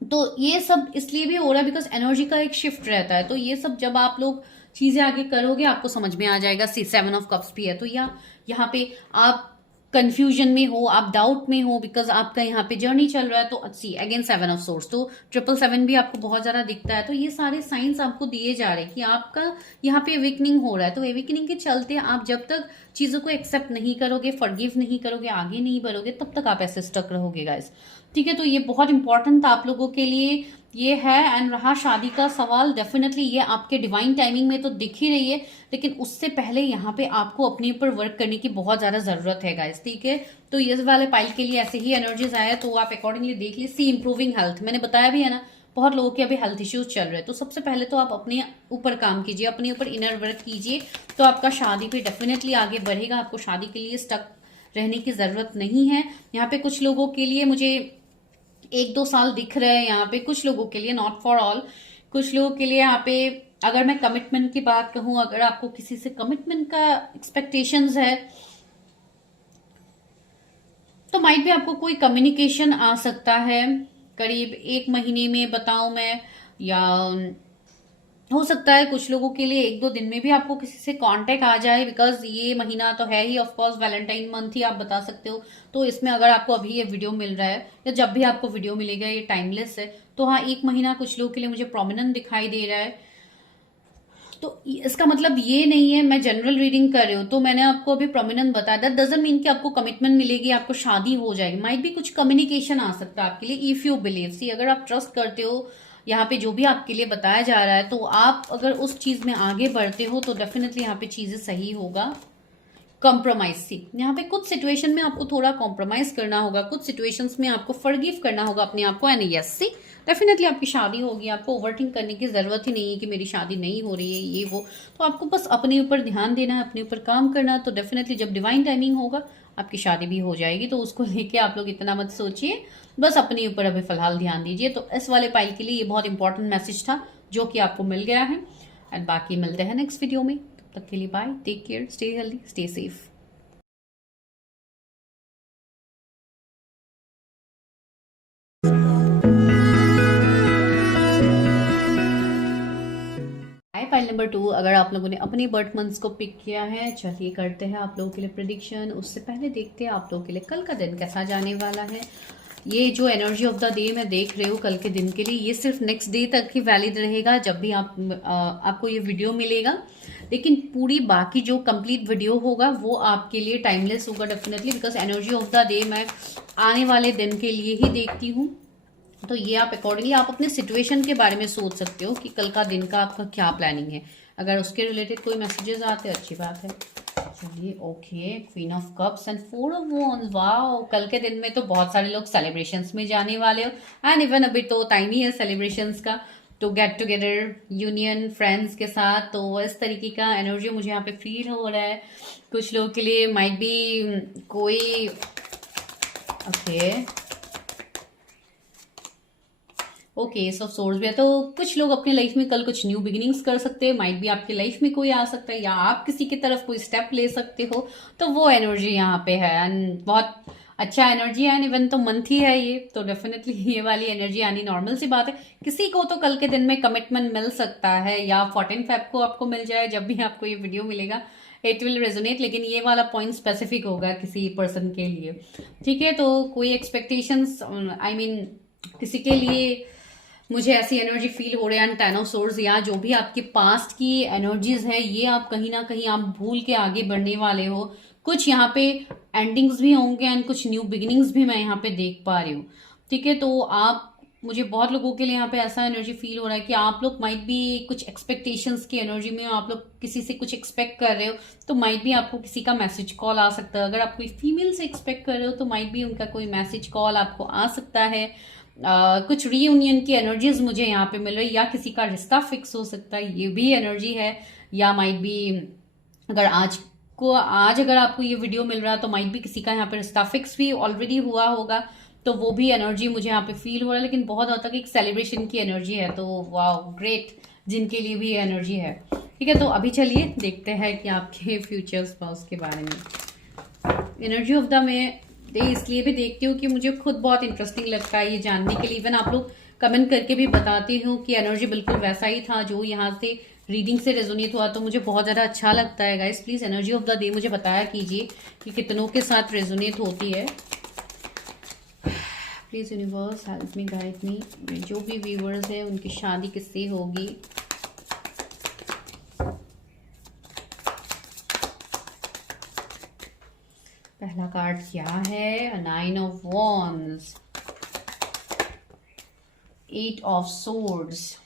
तो ये सब इसलिए भी हो रहा है बिकॉज एनर्जी का एक शिफ्ट रहता है। तो ये सब जब आप लोग चीजें आगे करोगे आपको समझ में आ जाएगा। 7 ऑफ कप्स भी है, तो यहाँ पे आप कंफ्यूजन में हो, आप डाउट में हो, बिकॉज आपका यहाँ पे जर्नी चल रहा है। तो सी अगेन 7 ऑफ सोर्स, तो 777 भी आपको बहुत ज्यादा दिखता है। तो ये सारे साइंस आपको दिए जा रहे हैं कि आपका यहाँ पे अवेकनिंग हो रहा है। तो अवेकनिंग के चलते आप जब तक चीजों को एक्सेप्ट नहीं करोगे, फॉरगिव नहीं करोगे, आगे नहीं बढ़ोगे, तब तक आप ऐसे स्टक रहोगे गाइस। ठीक है, तो ये बहुत इंपॉर्टेंट था आप लोगों के लिए ये है। एंड रहा शादी का सवाल, डेफिनेटली ये आपके डिवाइन टाइमिंग में तो दिख ही रही है, लेकिन उससे पहले यहाँ पे आपको अपने ऊपर वर्क करने की बहुत ज्यादा जरूरत है गाइस। ठीक है, तो ये वाले पाइल के लिए ऐसे ही एनर्जीज आया, तो आप अकॉर्डिंगली देख लीजिए। सी इंप्रूविंग हेल्थ, मैंने बताया भी है ना, बहुत लोगों के अभी हेल्थ इश्यूज चल रहे हैं। तो सबसे पहले तो आप अपने ऊपर काम कीजिए, अपने ऊपर इनर वर्क कीजिए, तो आपका शादी पे डेफिनेटली आगे बढ़ेगा। आपको शादी के लिए स्टक रहने की जरूरत नहीं है। यहाँ पे कुछ लोगों के लिए मुझे 1-2 साल दिख रहे हैं, यहाँ पे कुछ लोगों के लिए, नॉट फॉर ऑल, कुछ लोगों के लिए यहाँ पे अगर मैं कमिटमेंट की बात कहूं, अगर आपको किसी से कमिटमेंट का एक्सपेक्टेशंस है तो माइट भी आपको कोई कम्युनिकेशन आ सकता है करीब 1 महीने में, बताऊं मैं, या हो सकता है कुछ लोगों के लिए 1-2 दिन में भी आपको किसी से कांटेक्ट आ जाए, बिकॉज ये महीना तो है ही, ऑफ कोर्स वैलेंटाइन मंथ ही आप बता सकते हो। तो इसमें अगर आपको अभी ये वीडियो मिल रहा है या जब भी आपको वीडियो मिलेगा, ये टाइमलेस है। तो हाँ, 1 महीना कुछ लोगों के लिए मुझे प्रोमिनेंट दिखाई दे रहा है। तो इसका मतलब ये नहीं है, मैं जनरल रीडिंग कर रही हूँ तो मैंने आपको अभी प्रोमिनेंट बताया, दैट डजंट मीन कि आपको कमिटमेंट मिलेगी, आपको शादी हो जाएगी। माइट भी कुछ कम्युनिकेशन आ सकता है आपके लिए, इफ यू बिलीव। सी, अगर आप ट्रस्ट करते हो यहाँ पे जो भी आपके लिए बताया जा रहा है, तो आप अगर उस चीज में आगे बढ़ते हो तो डेफिनेटली यहाँ पे चीजें सही होगा। कॉम्प्रोमाइज, सी यहाँ पे कुछ सिचुएशन में आपको थोड़ा कॉम्प्रोमाइज करना होगा, कुछ सिचुएशंस में आपको फॉरगिव करना होगा अपने आप को। एंड यस, सी डेफिनेटली आपकी शादी होगी, आपको ओवरथिंक करने की जरूरत ही नहीं है कि मेरी शादी नहीं हो रही है ये वो। तो आपको बस अपने ऊपर ध्यान देना है, अपने ऊपर काम करना है, तो डेफिनेटली जब डिवाइन टाइमिंग होगा आपकी शादी भी हो जाएगी। तो उसको लेके आप लोग इतना मत सोचिए, बस अपने ऊपर अभी फिलहाल ध्यान दीजिए। तो इस वाले पाइल के लिए ये बहुत इंपॉर्टेंट मैसेज था जो कि आपको मिल गया है। एंड बाकी मिलते हैं नेक्स्ट वीडियो में, तब तक के लिए bye, take care, stay healthy, stay safe. Pile number 2, अगर आप लोगों ने अपनी बर्थ मंथ्स को पिक किया है, चलिए करते हैं आप लोगों के लिए प्रिडिक्शन। उससे पहले देखते हैं आप लोगों के लिए कल का दिन कैसा जाने वाला है। ये जो एनर्जी ऑफ द डे मैं देख रही हूँ कल के दिन के लिए, ये सिर्फ नेक्स्ट डे तक ही वैलिड रहेगा जब भी आपको ये वीडियो मिलेगा। लेकिन पूरी बाकी जो कंप्लीट वीडियो होगा वो आपके लिए टाइमलेस होगा definitely, because energy of the day मैं आने वाले दिन के लिए ही देखती हूँ। तो ये आप अकॉर्डिंगली आप अपने सिचुएशन के बारे में सोच सकते हो कि कल का दिन का आपका क्या प्लानिंग है। अगर उसके रिलेटेड कोई मैसेजेस आते हैं अच्छी बात है। चलिए, okay, queen of cups and 4 of wands. Wow, कल के दिन में तो बहुत सारे लोग सेलिब्रेशंस में जाने वाले हो। एंड इवन अभी तो टाइम ही है सेलिब्रेशंस का, तो गेट टुगेदर, यूनियन, फ्रेंड्स के साथ। तो इस तरीके का एनर्जी मुझे यहाँ पे फील हो रहा है। कुछ लोगों के लिए माइट बी कोई, ओके, एस ऑफ सोर्ड्स भी है। तो कुछ लोग अपनी लाइफ में कल कुछ न्यू बिगिनिंग्स कर सकते हैं। माइट भी आपकी लाइफ में कोई आ सकता है या आप किसी की तरफ कोई स्टेप ले सकते हो। तो वो एनर्जी यहाँ पे है एंड बहुत अच्छा एनर्जी है। एंड इवन तो मंथ ही है ये, तो डेफिनेटली ये वाली एनर्जी आनी नॉर्मल सी बात है। किसी को तो कल के दिन में कमिटमेंट मिल सकता है या 14 फेब को आपको मिल जाए, जब भी आपको ये वीडियो मिलेगा इट विल रेजोनेट। लेकिन ये वाला पॉइंट स्पेसिफिक होगा किसी पर्सन के लिए, ठीक है। तो कोई एक्सपेक्टेशंस, आई मीन किसी के लिए मुझे ऐसी एनर्जी फील हो रही है। 10 ऑफ सोर्ड्स या जो भी आपके पास्ट की एनर्जीज है, ये आप कहीं ना कहीं आप भूल के आगे बढ़ने वाले हो। कुछ यहाँ पे एंडिंग्स भी होंगे एंड कुछ न्यू बिगिनिंग्स भी मैं यहाँ पे देख पा रही हूँ, ठीक है। तो आप, मुझे बहुत लोगों के लिए यहाँ पे ऐसा एनर्जी फील हो रहा है कि आप लोग माइट भी कुछ एक्सपेक्टेशंस की एनर्जी में, आप लोग किसी से कुछ एक्सपेक्ट कर रहे हो, तो माइट भी आपको किसी का मैसेज कॉल आ सकता है। अगर आप कोई फीमेल से एक्सपेक्ट कर रहे हो तो माइट भी उनका कोई मैसेज कॉल आपको आ सकता है। कुछ रीयूनियन की एनर्जीज मुझे यहाँ पे मिल रही, या किसी का रिश्ता फिक्स हो सकता है, ये भी एनर्जी है। या माइट भी अगर आज अगर आपको ये वीडियो मिल रहा है तो माइट भी किसी का यहाँ पे रिश्ता फिक्स भी ऑलरेडी हुआ होगा, तो वो भी एनर्जी मुझे यहाँ पे फील हो रहा है। लेकिन बहुत हद तक एक सेलिब्रेशन की एनर्जी है, तो वाओ ग्रेट, जिनके लिए भी एनर्जी है, ठीक है। तो अभी चलिए देखते हैं कि आपके फ्यूचर स्पाउस के बारे में। एनर्जी ऑफ द मैं इसलिए भी देखती हूँ कि मुझे खुद बहुत इंटरेस्टिंग लगता है ये जानने के लिए। इवन आप लोग कमेंट करके भी बताती हूँ कि एनर्जी बिल्कुल वैसा ही था जो यहाँ से रीडिंग से रेजोनेट हुआ, तो मुझे बहुत ज़्यादा अच्छा लगता है। Guys please energy of the day मुझे बताया कीजिए कि कितनों के साथ रेजोनेट होती है। Please universe help me, guide me. जो भी व्यूवर्स है उनकी शादी किससे होगी। पहला कार्ड क्या है? 9 of wands, 8 of swords.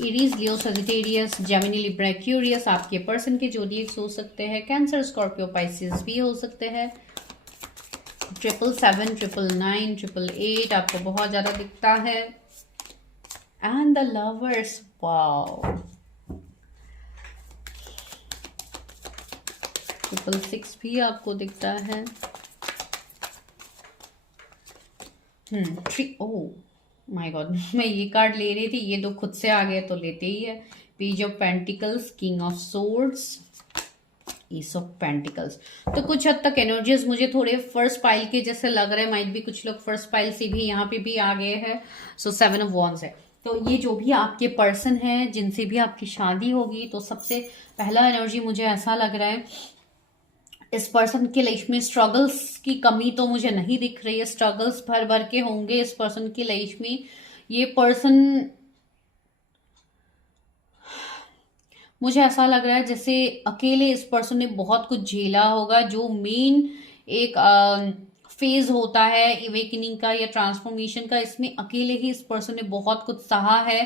Aries, Leo, Sagittarius, Gemini, Libra, Aquarius आपके पर्सन के जोडिएक्स हो सकते हैं। कैंसर, स्कॉर्पियो, पाइसेस भी हो सकते हैं। 777, 999, 888 आपको बहुत ज्यादा दिखता है। And the lovers, wow. 666 भी आपको दिखता है। 3, ओह माय गॉड, मैं ये कार्ड ले रही थी, ये तो खुद से आ गए तो लेते ही है। Page of pentacles, king of swords, S of pentacles. तो कुछ हद तक एनर्जीज मुझे थोड़े फर्स्ट पाइल के जैसे लग रहे हैं। माइट भी कुछ लोग फर्स्ट पाइल से भी यहाँ पे भी आ गए हैं। सो 7 ऑफ वॉन्ड्स है। तो ये जो भी आपके पर्सन हैं जिनसे भी आपकी शादी होगी, तो सबसे पहला एनर्जी मुझे ऐसा लग रहा है इस पर्सन के लाइफ में स्ट्रगल्स की कमी तो मुझे नहीं दिख रही है। स्ट्रगल्स भर भर के होंगे इस पर्सन की लाइफ में। ये पर्सन, मुझे ऐसा लग रहा है जैसे अकेले इस पर्सन ने बहुत कुछ झेला होगा। जो मेन एक फेज होता है इवेकनिंग का या ट्रांसफॉर्मेशन का, इसमें अकेले ही इस पर्सन ने बहुत कुछ सहा है।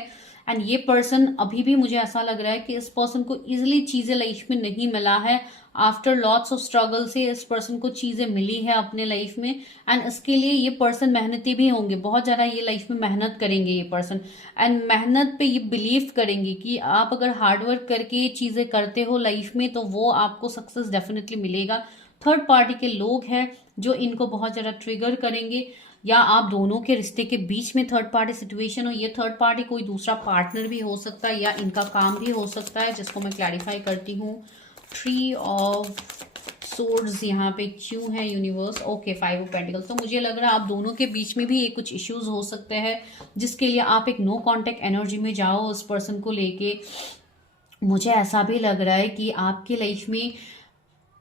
एंड ये पर्सन अभी भी, मुझे ऐसा लग रहा है कि इस पर्सन को इजिली चीजें लाइफ में नहीं मिला है। आफ्टर लॉट्स ऑफ स्ट्रगल से इस पर्सन को चीजें मिली है अपने लाइफ में। एंड इसके लिए ये पर्सन मेहनती भी होंगे, बहुत ज्यादा ये लाइफ में मेहनत करेंगे ये पर्सन। एंड मेहनत पे ये बिलीव करेंगे कि आप अगर हार्डवर्क करके ये चीजें करते हो लाइफ में तो वो आपको सक्सेस डेफिनेटली मिलेगा। थर्ड पार्टी के लोग हैं जो इनको बहुत ज्यादा ट्रिगर करेंगे, या आप दोनों के रिश्ते के बीच में थर्ड पार्टी सिचुएशन हो। ये थर्ड पार्टी कोई दूसरा पार्टनर भी हो सकता है या इनका काम भी हो सकता है, जिसको मैं क्लैरिफाई करती हूँ। 3 ऑफ सोर्ड्स यहाँ पे क्यों है यूनिवर्स? Okay, 5 of pentacles. तो मुझे लग रहा है आप दोनों के बीच में भी ये कुछ इश्यूज हो सकते हैं, जिसके लिए आप एक नो कॉन्टेक्ट एनर्जी में जाओ उस पर्सन को लेके। मुझे ऐसा भी लग रहा है कि आपके लाइफ में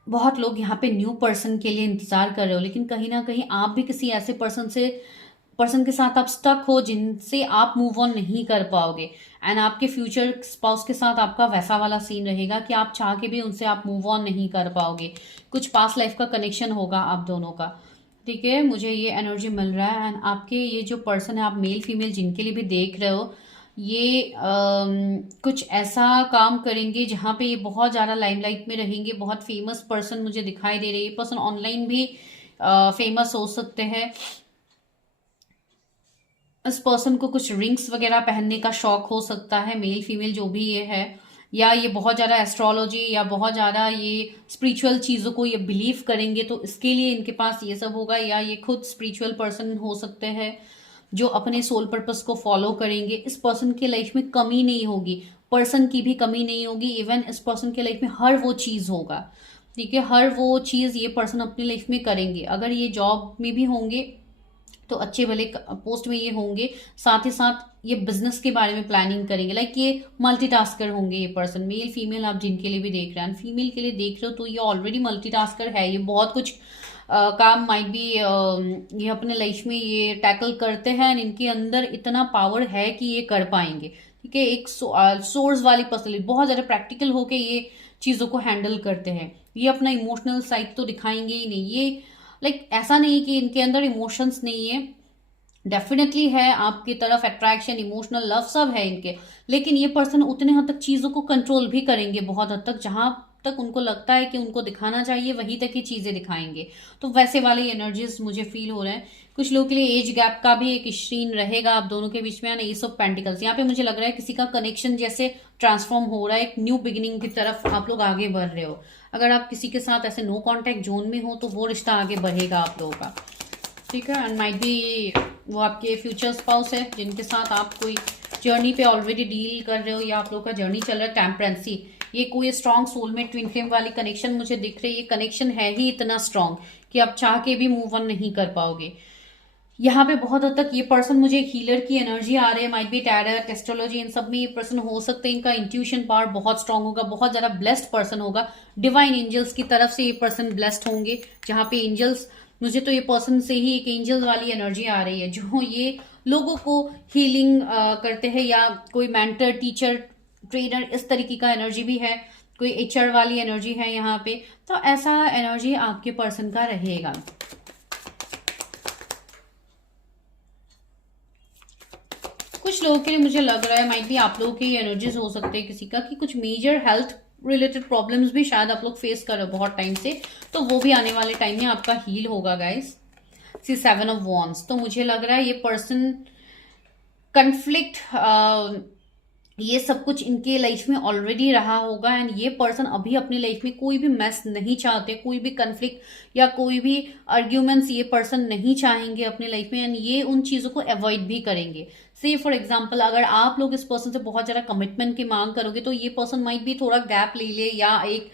बहुत लोग यहाँ पे न्यू पर्सन के लिए इंतजार कर रहे हो, लेकिन कहीं ना कहीं आप भी किसी ऐसे पर्सन के साथ आप स्टक हो जिनसे आप मूव ऑन नहीं कर पाओगे। एंड आपके फ्यूचर स्पाउस के साथ आपका वैसा वाला सीन रहेगा कि आप चाह के भी उनसे आप मूव ऑन नहीं कर पाओगे। कुछ पास्ट लाइफ का कनेक्शन होगा आप दोनों का, ठीक है, मुझे ये एनर्जी मिल रहा है। एंड आपके ये जो पर्सन है, आप मेल फीमेल जिनके लिए भी देख रहे हो, ये कुछ ऐसा काम करेंगे जहाँ पे ये बहुत ज़्यादा लाइमलाइट में रहेंगे। बहुत फेमस पर्सन मुझे दिखाई दे रही है। ये पर्सन ऑनलाइन भी फेमस हो सकते हैं। इस पर्सन को कुछ रिंग्स वगैरह पहनने का शौक हो सकता है, मेल फीमेल जो भी ये है। या ये बहुत ज़्यादा एस्ट्रोलॉजी या बहुत ज़्यादा ये स्पिरिचुअल चीज़ों को ये बिलीव करेंगे, तो इसके लिए इनके पास ये सब होगा। या ये खुद स्पिरिचुअल पर्सन हो सकते हैं जो अपने सोल पर्पस को फॉलो करेंगे। इस पर्सन के लाइफ में कमी नहीं होगी, पर्सन की भी कमी नहीं होगी। इवन इस पर्सन के लाइफ में हर वो चीज़ होगा, ठीक है, हर वो चीज़ ये पर्सन अपनी लाइफ में करेंगे। अगर ये जॉब में भी होंगे तो अच्छे भले पोस्ट में ये होंगे, साथ ही साथ ये बिजनेस के बारे में प्लानिंग करेंगे। लाइक ये मल्टीटास्कर होंगे ये पर्सन। मेल फीमेल आप जिनके लिए भी देख रहे हैं, फीमेल के लिए देख रहे हो, तो ये ऑलरेडी मल्टीटास्कर है। ये बहुत कुछ काम माइट भी ये अपने लाइफ में ये टैकल करते हैं। इनके अंदर इतना पावर है कि ये कर पाएंगे, ठीक है। एक सोर्स वाली पर्सनैलिटी, बहुत ज़्यादा प्रैक्टिकल होके ये चीज़ों को हैंडल करते हैं। ये अपना इमोशनल साइड तो दिखाएंगे ही नहीं। ये लाइक ऐसा नहीं कि इनके अंदर इमोशंस नहीं है, डेफिनेटली है। आपकी तरफ अट्रैक्शन, इमोशनल लव सब है इनके, लेकिन ये पर्सन उतने हद तक चीज़ों को कंट्रोल भी करेंगे, बहुत हद तक। जहां तक उनको लगता है कि उनको दिखाना चाहिए वहीं तक ही चीज़ें दिखाएंगे। तो वैसे वाले एनर्जीज मुझे फील हो रहे हैं। कुछ लोगों के लिए एज गैप का भी एक सीन रहेगा आप दोनों के बीच में। यानी एस ऑफ पेंटिकल्स, यहाँ पे मुझे लग रहा है किसी का कनेक्शन जैसे ट्रांसफॉर्म हो रहा है, एक न्यू बिगिनिंग की तरफ आप लोग आगे बढ़ रहे हो। अगर आप किसी के साथ ऐसे नो कॉन्टैक्ट जोन में हो तो वो रिश्ता आगे बढ़ेगा आप लोगों का, ठीक है। एंड माइट बी वो आपके फ्यूचर स्पाउस है जिनके साथ आप कोई जर्नी पे ऑलरेडी डील कर रहे हो, या आप लोग का जर्नी चल रहा है। टेम्परेंसी, ये कोई स्ट्रॉन्ग सोलमेट ट्विन फ्लेम वाली कनेक्शन मुझे दिख रही है। ये कनेक्शन है ही इतना स्ट्रॉन्ग कि आप चाह के भी मूव ऑन नहीं कर पाओगे। यहाँ पे बहुत हद तक ये पर्सन, मुझे एक हीलर की एनर्जी आ रही है। माइट बी टैरट, एस्ट्रोलॉजी, इन सब में ये पर्सन हो सकते हैं। इनका इंट्यूशन पावर बहुत स्ट्रांग होगा, बहुत ज्यादा ब्लेस्ड पर्सन होगा। डिवाइन एंजल्स की तरफ से ये पर्सन ब्लेस्ड होंगे, जहाँ पे एंजल्स, मुझे तो ये पर्सन से ही एक एंजल वाली एनर्जी आ रही है, जो ये लोगों को हीलिंग करते हैं, या कोई मेंटर, टीचर, ट्रेनर, इस तरीके का एनर्जी भी है। कोई एचआर वाली एनर्जी है यहाँ पे। तो ऐसा एनर्जी आपके पर्सन का रहेगा। कुछ लोगों के लिए मुझे लग रहा है, माइट भी आप लोगों की एनर्जीज हो सकते हैं किसी का, कि कुछ मेजर हेल्थ रिलेटेड प्रॉब्लम्स भी शायद आप लोग फेस कर रहे हो बहुत टाइम से, तो वो भी आने वाले टाइम में आपका हील होगा गाइस। सी 7 ऑफ वॉन्ड्स, तो मुझे लग रहा है ये पर्सन कन्फ्लिक्ट, ये सब कुछ इनके लाइफ में ऑलरेडी रहा होगा। एंड ये पर्सन अभी अपनी लाइफ में कोई भी मैस नहीं चाहते, कोई भी कन्फ्लिक्ट या कोई भी आर्ग्यूमेंट्स ये पर्सन नहीं चाहेंगे अपनी लाइफ में। एंड ये उन चीज़ों को अवॉइड भी करेंगे। से फॉर एग्जाम्पल, अगर आप लोग इस पर्सन से बहुत ज़्यादा कमिटमेंट की मांग करोगे तो ये पर्सन माइट भी थोड़ा गैप ले ले, या एक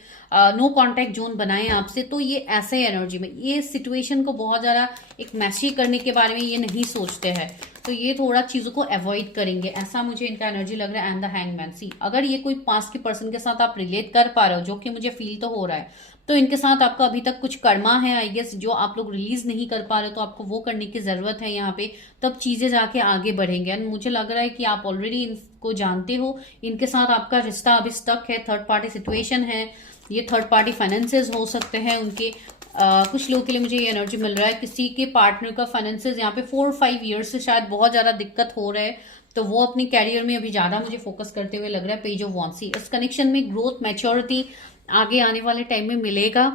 नो कॉन्टैक्ट जोन बनाए आपसे। तो ये ऐसे एनर्जी में, ये सिचुएशन को बहुत ज़्यादा एक मैसी करने के बारे में ये नहीं सोचते हैं। तो ये थोड़ा चीजों को अवॉइड करेंगे, ऐसा मुझे इनका एनर्जी लग रहा है। एंड द हैंगमैन, सी अगर ये कोई पास के पर्सन के साथ आप रिलेट कर पा रहे हो, जो कि मुझे फील तो हो रहा है, तो इनके साथ आपका अभी तक कुछ कर्मा है आई गेस, जो आप लोग रिलीज नहीं कर पा रहे हो, तो आपको वो करने की जरूरत है यहाँ पे, तब चीजें जाके आगे बढ़ेंगे। एंड मुझे लग रहा है कि आप ऑलरेडी इनको जानते हो, इनके साथ आपका रिश्ता अभी स्टक है, थर्ड पार्टी सिचुएशन है, ये थर्ड पार्टी फाइनेंसेस हो सकते हैं उनके। कुछ लोगों के लिए मुझे ये एनर्जी मिल रहा है, किसी के पार्टनर का फाइनेंसेस यहाँ पे 4-5 ईयर्स से शायद बहुत ज्यादा दिक्कत हो रहा है, तो वो अपनी कैरियर में अभी ज्यादा मुझे फोकस करते हुए लग रहा है। पेज ऑफ वॉन्स, इस कनेक्शन में ग्रोथ मैच्योरिटी आगे आने वाले टाइम में मिलेगा।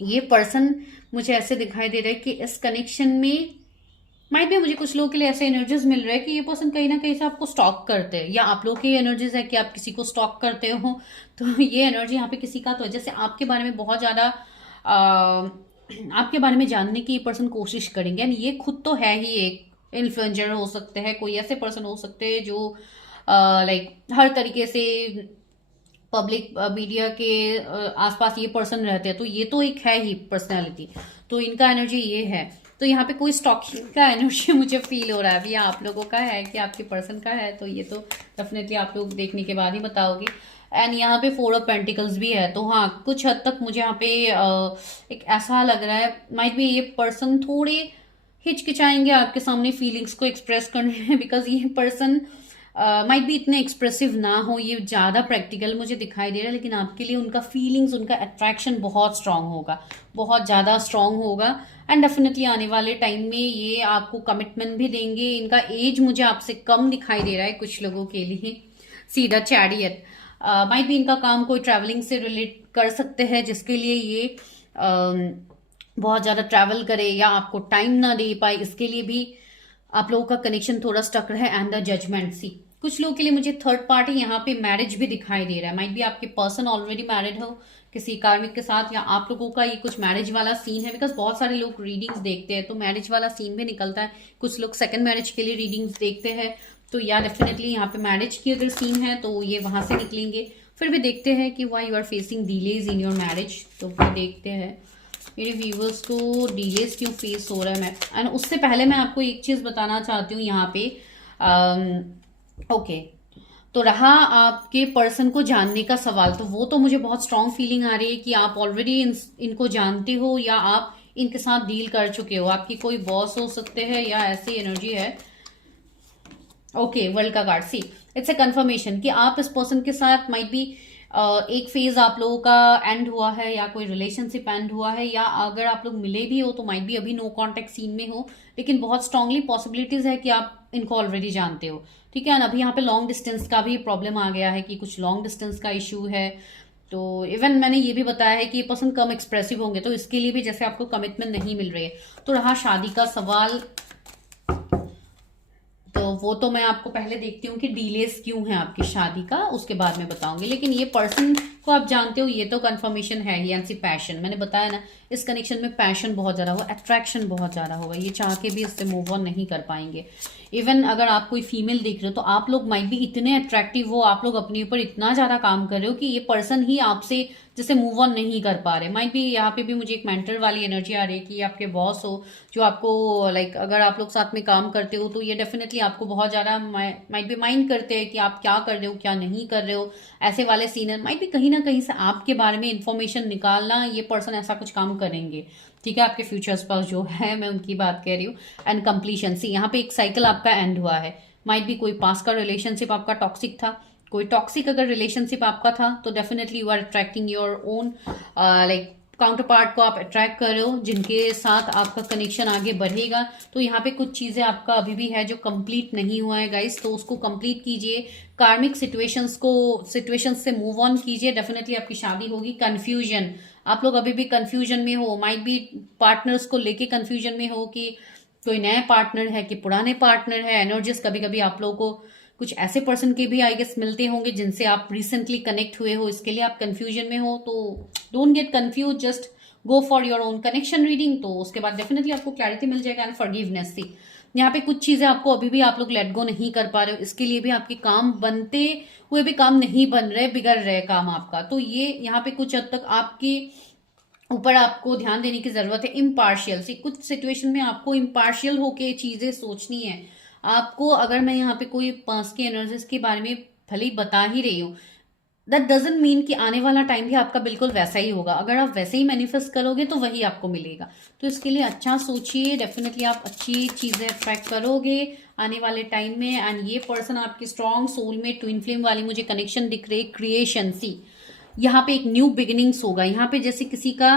ये पर्सन मुझे ऐसे दिखाई दे रहा है कि इस कनेक्शन में माइट भी मुझे कुछ लोगों के लिए ऐसे एनर्जीज मिल रहा है कि ये पर्सन कहीं ना कहीं से आपको स्टॉक करते हैं, या आप लोग की एनर्जीज है कि आप किसी को स्टॉक करते हो। तो ये एनर्जी यहाँ पे किसी का तो जैसे आपके बारे में बहुत ज्यादा आपके बारे में जानने की ये पर्सन कोशिश करेंगे। एंड ये खुद तो है ही एक इन्फ्लुएंसर हो सकते हैं, कोई ऐसे पर्सन हो सकते हैं जो लाइक हर तरीके से पब्लिक मीडिया के आसपास ये पर्सन रहते हैं, तो ये तो एक है ही पर्सनालिटी, तो इनका एनर्जी ये है। तो यहाँ पे कोई स्टॉकिंग का एनर्जी मुझे फील हो रहा है अभी, आप लोगों का है कि आपके पर्सन का है, तो ये तो डेफिनेटली आप लोग देखने के बाद ही बताओगे। एंड यहाँ पे 4 ऑफ पेंटिकल्स भी है, तो हाँ कुछ हद तक मुझे यहाँ पे एक ऐसा लग रहा है माइट भी ये पर्सन थोड़े हिचकिचाएंगे आपके सामने फीलिंग्स को एक्सप्रेस करने में, बिकॉज ये पर्सन माइट भी इतने एक्सप्रेसिव ना हो, ये ज्यादा प्रैक्टिकल मुझे दिखाई दे रहा है, लेकिन आपके लिए उनका फीलिंग्स, उनका अट्रैक्शन बहुत स्ट्रांग होगा, बहुत ज्यादा स्ट्रांग होगा। एंड डेफिनेटली आने वाले टाइम में ये आपको कमिटमेंट भी देंगे। इनका एज मुझे आपसे कम दिखाई दे रहा है कुछ लोगों के लिए। सी द चैरियट, माइट भी इनका काम कोई ट्रैवलिंग से रिलेट कर सकते हैं, जिसके लिए ये बहुत ज्यादा ट्रैवल करे या आपको टाइम ना दे पाए, इसके लिए भी आप लोगों का कनेक्शन थोड़ा स्टक रहे। एंड द जजमेंट, सी कुछ लोगों के लिए मुझे थर्ड पार्टी यहाँ पे मैरिज भी दिखाई दे रहा है। माइट भी आपके पर्सन ऑलरेडी मैरिड हो किसी कार्मिक के साथ, या आप लोगों का ये कुछ मैरिज वाला सीन है, बिकॉज बहुत सारे लोग रीडिंग्स देखते हैं तो मैरिज वाला सीन भी निकलता है। कुछ लोग सेकंड मैरिज के लिए रीडिंग्स देखते हैं, तो या डेफिनेटली यहाँ पे मैरिज की अगर सीन है तो ये वहां से निकलेंगे। फिर भी देखते हैं कि why you are facing delays in your marriage, तो फिर देखते हैं मेरे व्यूवर्स को डिलेज क्यों फेस हो रहा है। मैं एंड उससे पहले मैं आपको एक चीज बताना चाहती हूँ यहाँ पे। ओके, तो रहा आपके पर्सन को जानने का सवाल, तो वो तो मुझे बहुत स्ट्रांग फीलिंग आ रही है कि आप ऑलरेडी इनको जानते हो या आप इनके साथ डील कर चुके हो। आपकी कोई बॉस हो सकते हैं या ऐसी एनर्जी है। ओके, वर्ल्ड का card, see it's a confirmation कि आप इस पर्सन के साथ माइट बी एक फेज आप लोगों का एंड हुआ है, या कोई रिलेशनशिप एंड हुआ है, या अगर आप लोग मिले भी हो तो माइट बी अभी नो कांटेक्ट सीन में हो, लेकिन बहुत स्ट्रांगली पॉसिबिलिटीज है कि आप इनको ऑलरेडी जानते हो। ठीक है, अभी यहाँ पे लॉन्ग डिस्टेंस का भी प्रॉब्लम आ गया है कि कुछ लॉन्ग डिस्टेंस का इशू है। तो इवन मैंने ये भी बताया है कि ये पर्सन कम एक्सप्रेसिव होंगे, तो इसके लिए भी जैसे आपको कमिटमेंट नहीं मिल रही है। तो रहा शादी का सवाल, तो वो तो मैं आपको पहले देखती हूँ कि डिलेस क्यों है आपकी शादी का, उसके बाद में बताऊंगी। लेकिन ये पर्सन को आप जानते हो, ये तो कंफर्मेशन है ही। एंड सी पैशन, मैंने बताया ना इस कनेक्शन में पैशन बहुत ज्यादा होगा, अट्रैक्शन बहुत ज्यादा होगा, ये चाह के भी इससे मूव ऑन नहीं कर पाएंगे। इवन अगर आप कोई फीमेल देख रहे हो तो आप लोग माइट भी इतने अट्रैक्टिव हो, आप लोग अपने ऊपर इतना ज्यादा काम कर रहे हो कि ये पर्सन ही आपसे जैसे मूव ऑन नहीं कर पा रहे। माइट भी यहाँ पे भी मुझे एक मेंटर वाली एनर्जी आ रही है कि आपके बॉस हो जो आपको लाइक अगर आप लोग साथ में काम करते हो तो ये डेफिनेटली आपको बहुत ज्यादा माइट भी माइंड करते हैं कि आप क्या कर रहे हो क्या नहीं कर रहे हो, ऐसे वाले सीन माइट भी कहीं ना कहीं से आपके बारे में इंफॉर्मेशन निकालना, ये पर्सन ऐसा कुछ काम करेंगे। ठीक है, आपके फ्यूचर स्पाउस जो है मैं उनकी बात कह रही हूँ। एंड कंप्लीशन, सी यहाँ पे एक साइकिल आपका एंड हुआ है। माइट भी कोई पास का रिलेशनशिप आपका टॉक्सिक था, कोई टॉक्सिक अगर रिलेशनशिप आपका था तो definitely you are attracting your own like counterpart को आप अट्रैक्ट कर रहे हो, जिनके साथ आपका कनेक्शन आगे बढ़ेगा। तो यहाँ पे कुछ चीजें आपका अभी भी है जो कंप्लीट नहीं हुआ है गाइस, तो उसको कंप्लीट कीजिए। कार्मिक सिचुएशंस से मूव ऑन कीजिए, डेफिनेटली आपकी शादी होगी। कंफ्यूजन, आप लोग अभी भी कंफ्यूजन में हो, माइट भी पार्टनर्स को लेके कंफ्यूजन में हो कि कोई नया पार्टनर है कि पुराने पार्टनर है। एनर्जीज कभी कभी आप लोगों को कुछ ऐसे पर्सन के भी आई गेस मिलते होंगे जिनसे आप रिसेंटली कनेक्ट हुए हो, इसके लिए आप कंफ्यूजन में हो। तो don't get confuse, just go for your own connection reading, तो उसके बाद डेफिनेटली आपको क्लैरिटी मिल जाएगा। एंड फॉरगिवनेस, थी यहाँ पे कुछ चीजें आपको अभी भी आप लोग लेट गो नहीं कर पा रहे हो, इसके लिए भी आपके काम बनते हुए भी काम नहीं बन रहे, बिगड़ रहे काम आपका। तो ये यहाँ पे कुछ हद तक आपके ऊपर आपको ध्यान देने की जरूरत है। इम्पार्शियल, सी कुछ सिचुएशन में आपको इम्पार्शियल होके चीजें सोचनी है। आपको अगर मैं यहाँ पे कोई पास की एनर्जीज के बारे में भले ही बता ही रही हूँ, दैट डजेंट मीन कि आने वाला टाइम भी आपका बिल्कुल वैसा ही होगा। अगर आप वैसे ही मैनिफेस्ट करोगे तो वही आपको मिलेगा। तो इसके लिए अच्छा सोचिए, डेफिनेटली आप अच्छी चीजें अट्रैक्ट करोगे आने वाले टाइम में। एंड ये पर्सन आपकी स्ट्रॉन्ग सोल में ट्विन फ्लेम वाली मुझे कनेक्शन दिख रही, क्रिएशन सी, यहाँ पे एक न्यू बिगिनिंग्स होगा। यहाँ पे जैसे किसी का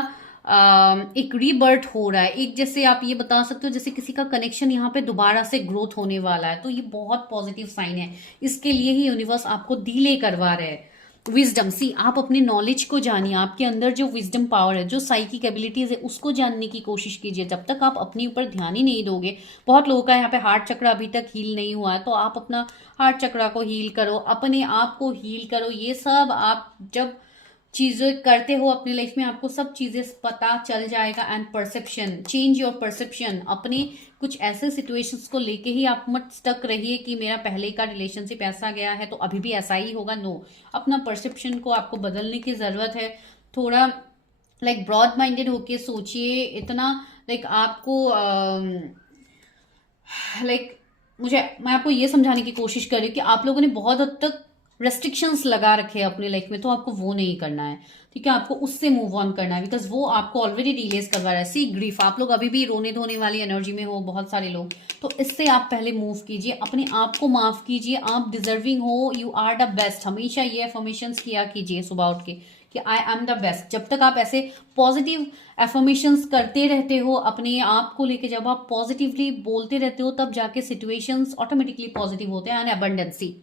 एक रीबर्थ हो रहा है, एक जैसे आप ये बता सकते हो जैसे किसी का कनेक्शन यहाँ पे दोबारा से ग्रोथ होने वाला है। तो ये बहुत पॉजिटिव साइन है। इसके लिए ही यूनिवर्स आपको डीले करवा रहे हैं। विजडम सी, आप अपने नॉलेज को जानिए, आपके अंदर जो विजडम पावर है, जो साइकिक एबिलिटीज है, उसको जानने की कोशिश कीजिए। जब तक आप अपने ऊपर ध्यान ही नहीं दोगे, बहुत लोगों का यहाँ पे हार्ट चक्र अभी तक हील नहीं हुआ है, तो आप अपना हार्ट चक्र को हील करो, अपने आप को हील करो। ये सब आप जब चीजें करते हो अपनी लाइफ में, आपको सब चीजें पता चल जाएगा। And perception, change your perception. अपने कुछ ऐसे सिचुएशंस को लेके ही आप मत स्टक रहिए कि मेरा पहले का रिलेशनशिप ऐसा गया है तो अभी भी ऐसा ही होगा। नो, अपना परसेप्शन को आपको बदलने की जरूरत है। थोड़ा लाइक ब्रॉड माइंडेड होके सोचिए। इतना लाइक आपको लाइक मैं आपको ये समझाने की कोशिश कर रही हूँ कि आप लोगों ने बहुत हद तक रेस्ट्रिक्शंस लगा रखे हैं अपनी लाइफ में, तो आपको वो नहीं करना है। ठीक है, आपको उससे मूव ऑन करना है, बिकॉज वो आपको ऑलरेडी रिलीज करवा रहा है। सी ग्रीफ, आप लोग अभी भी रोने धोने वाली एनर्जी में हो बहुत सारे लोग, तो इससे आप पहले मूव कीजिए, अपने आप को माफ कीजिए। आप डिजर्विंग हो, यू आर द बेस्ट। हमेशा ये एफर्मेशंस किया कीजिए सुबह उठ के कि आई एम द बेस्ट। जब तक आप ऐसे पॉजिटिव एफर्मेशंस करते रहते हो अपने आप को लेके, जब आप पॉजिटिवली बोलते रहते हो, तब जाके सिचुएशंस ऑटोमेटिकली पॉजिटिव होते हैं। एंड अबंडेंसी,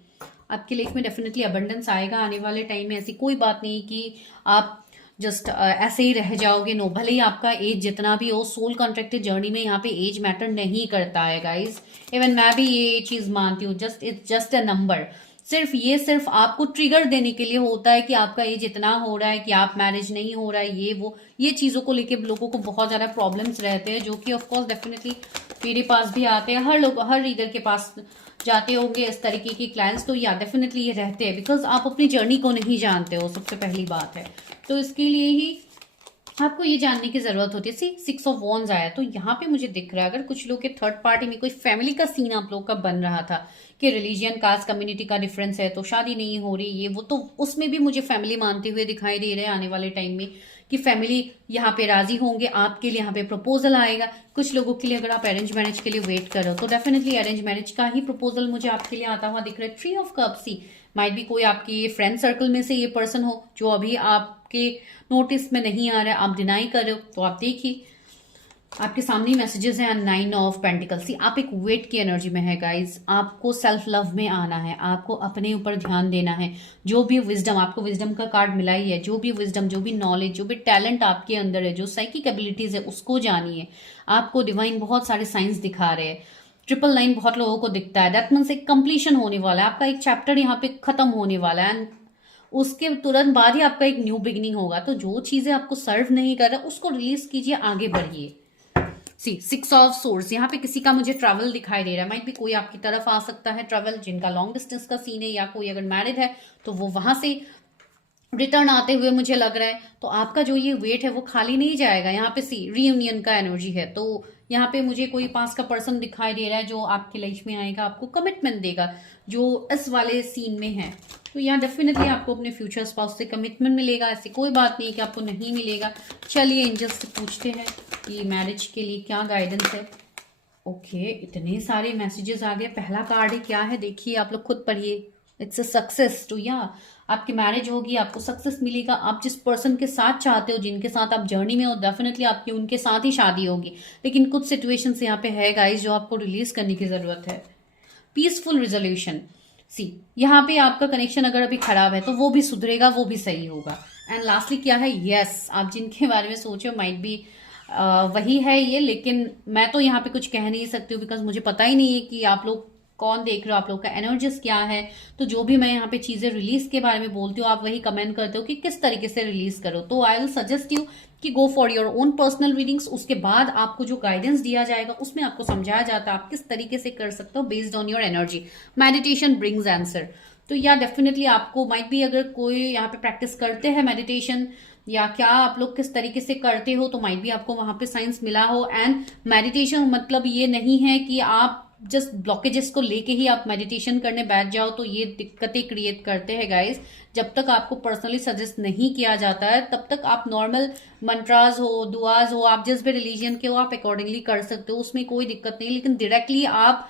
आपकी लाइफ में डेफिनेटली अबंडेंस आएगा आने वाले टाइम में। ऐसी कोई बात नहीं कि आप जस्ट ऐसे ही रह जाओगे। नो, भले ही आपका एज जितना भी हो, सोल कॉन्ट्रैक्टेड जर्नी में यहाँ पे एज मैटर नहीं करता है गाइज। इवन मैं भी ये चीज मानती हूँ, इट्स जस्ट अ नंबर। सिर्फ आपको ट्रिगर देने के लिए होता है कि आपका एज इतना हो रहा है, कि आप मैरिज नहीं हो रहा है, ये वो, ये चीजों को लेके लोगों को बहुत ज्यादा प्रॉब्लम्स रहते हैं, जो कि ऑफकोर्स डेफिनेटली मेरे पास भी आते हैं, हर रीडर के पास जाते होंगे इस तरीके के क्लाइंट्स। तो या डेफिनेटली ये रहते हैं, बिकॉज आप अपनी जर्नी को नहीं जानते हो, सबसे पहली बात है। तो इसके लिए ही आपको ये जानने की जरूरत होती है। सी 6 ऑफ वॉन्ड्स आया, तो यहाँ पे मुझे दिख रहा है अगर कुछ लोग के थर्ड पार्टी में कोई फैमिली का सीन आप लोग का बन रहा था कि रिलीजियन, कास्ट, कम्युनिटी का डिफरेंस है, तो शादी नहीं हो रही, ये वो, तो उसमें भी मुझे फैमिली मानते हुए दिखाई दे रहे हैं आने वाले टाइम में कि फैमिली यहाँ पे राजी होंगे, आपके लिए यहाँ पे प्रपोजल आएगा। कुछ लोगों के लिए अगर आप अरेंज मैरिज के लिए वेट कर रहे हो, तो डेफिनेटली अरेंज मैरिज का ही प्रपोजल मुझे आपके लिए आता हुआ दिख रहा है। 3 ऑफ कप्स, सी माइट भी कोई आपकी फ्रेंड सर्कल में से ये पर्सन हो जो अभी आपके नोटिस में नहीं आ रहा है, आप डिनाई कर रहे हो, तो आप देखिए आपके सामने मैसेजेस हैं। 9 ऑफ पेंटिकल्स, सी आप एक वेट की एनर्जी में है गाइज। आपको सेल्फ लव में आना है, आपको अपने ऊपर ध्यान देना है। जो भी विजडम, आपको विजडम का कार्ड मिला ही है, जो भी विजडम, जो भी नॉलेज, जो भी टैलेंट आपके अंदर है, जो साइकिक एबिलिटीज है, उसको जानिए। आपको डिवाइन बहुत सारे साइंस दिखा रहे हैं। 999 बहुत लोगों को दिखता है, दैट मीन्स एक कंप्लीशन होने वाला है, आपका एक चैप्टर यहाँ पे खत्म होने वाला है, एंड उसके तुरंत बाद ही आपका एक न्यू बिगिनिंग होगा। तो जो चीजें आपको सर्व नहीं कर रहा, उसको रिलीज कीजिए, आगे बढ़िए। सी 6 ऑफ सोर्स, यहाँ पे किसी का मुझे ट्रैवल दिखाई दे रहा है। माइट भी कोई आपकी तरफ आ सकता है ट्रैवल, जिनका लॉन्ग डिस्टेंस का सीन है, या कोई अगर मैरिड है तो वो वहां से रिटर्न आते हुए मुझे लग रहा है। तो आपका जो ये वेट है वो खाली नहीं जाएगा। यहाँ पे सी रीयूनियन का एनर्जी है, तो यहाँ पे मुझे कोई पास का पर्सन दिखाई दे रहा है जो आपकी लाइफ में आएगा, आपको कमिटमेंट देगा, जो इस वाले सीन में है। तो यहाँ डेफिनेटली आपको अपने फ्यूचर स्पाउस से कमिटमेंट मिलेगा, ऐसी कोई बात नहीं कि आपको नहीं मिलेगा। चलिए एंजल्स से पूछते हैं कि मैरिज के लिए क्या गाइडेंस है। ओके, इतने सारे मैसेजेस आ गए। पहला कार्ड है, क्या है देखिए, आप लोग खुद पढ़िए। It's a success. तो या आपकी मैरिज होगी, आपको सक्सेस मिलेगा। आप जिस पर्सन के साथ चाहते हो, जिनके साथ आप जर्नी में हो, डेफिनेटली आपकी उनके साथ ही शादी होगी। लेकिन कुछ सिचुएशंस यहाँ पे है गाइस जो आपको रिलीज करने की जरूरत है। पीसफुल रिजोल्यूशन, सी यहाँ पे आपका कनेक्शन अगर अभी खराब है तो वो भी सुधरेगा, वो भी सही होगा। एंड लास्टली क्या है, यस आप जिनके बारे में सोचो माइट बी वही है ये, लेकिन मैं तो यहाँ पे कुछ कह नहीं सकती हूँ, बिकॉज मुझे पता ही नहीं है कि आप लोग कौन देख रहे हो, आप लोग का एनर्जीज क्या है। तो जो भी मैं यहाँ पे चीजें रिलीज के बारे में बोलती हूँ, आप वही कमेंट करते हो कि किस तरीके से रिलीज करो। तो आई विल सजेस्ट यू कि go for your own personal readings. उसके बाद आपको जो गाइडेंस दिया जाएगा उसमें आपको समझाया जाता है आप किस तरीके से कर सकते हो based on your energy. Meditation brings answer. तो या डेफिनेटली आपको माइट भी, अगर कोई यहाँ पे प्रैक्टिस करते हैं मेडिटेशन, या क्या आप लोग किस तरीके से करते हो, तो माइट भी आपको वहां पे साइंस मिला हो। एंड मेडिटेशन मतलब ये नहीं है कि आप जस्ट ब्लॉकेजेस को लेके ही आप मेडिटेशन करने बैठ जाओ तो ये दिक्कतें क्रिएट करते हैं गाइस। जब तक आपको पर्सनली सजेस्ट नहीं किया जाता है तब तक आप नॉर्मल मंत्राज हो, दुआज हो, आप जिस भी रिलीजन के हो आप अकॉर्डिंगली कर सकते हो, उसमें कोई दिक्कत नहीं। लेकिन डायरेक्टली आप,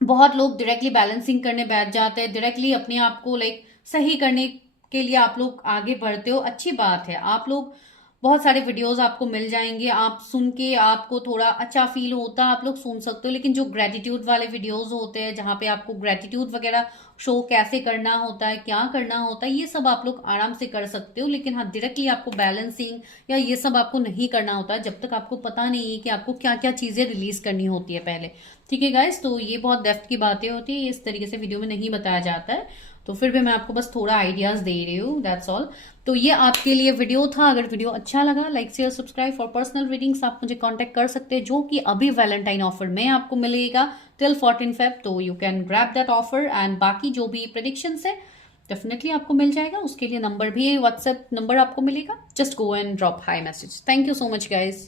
बहुत लोग डायरेक्टली बैलेंसिंग करने बैठ जाते हैं, डायरेक्टली अपने आप को लाइक सही करने के लिए आप लोग आगे बढ़ते हो, अच्छी बात है। आप लोग, बहुत सारे वीडियोस आपको मिल जाएंगे, आप सुन के आपको थोड़ा अच्छा फील होता है, आप लोग सुन सकते हो। लेकिन जो ग्रेटिट्यूड वाले वीडियोस होते हैं जहाँ पे आपको ग्रेटिट्यूड वगैरह शो कैसे करना होता है, क्या करना होता है, ये सब आप लोग आराम से कर सकते हो। लेकिन हाँ, डायरेक्टली आपको बैलेंसिंग या ये सब आपको नहीं करना होता है जब तक आपको पता नहीं है कि आपको क्या क्या चीजें रिलीज करनी होती है पहले। ठीक है गाइस, तो ये बहुत डेप्थ की बातें होती है, इस तरीके से वीडियो में नहीं बताया जाता है, तो फिर भी मैं आपको बस थोड़ा आइडियाज दे रही हूँ, दैट्स ऑल। तो ये आपके लिए वीडियो था। अगर वीडियो अच्छा लगा, like share subscribe. For personal readings आप मुझे कांटेक्ट कर सकते हैं, जो कि अभी वैलेंटाइन ऑफर में आपको मिलेगा टिल 14 Feb, तो you can grab that offer. And बाकी जो भी प्रेडिक्शंस है डेफिनेटली आपको मिल जाएगा, उसके लिए नंबर भी, व्हाट्सएप नंबर आपको मिलेगा, just go and drop hi message. Thank you so much guys.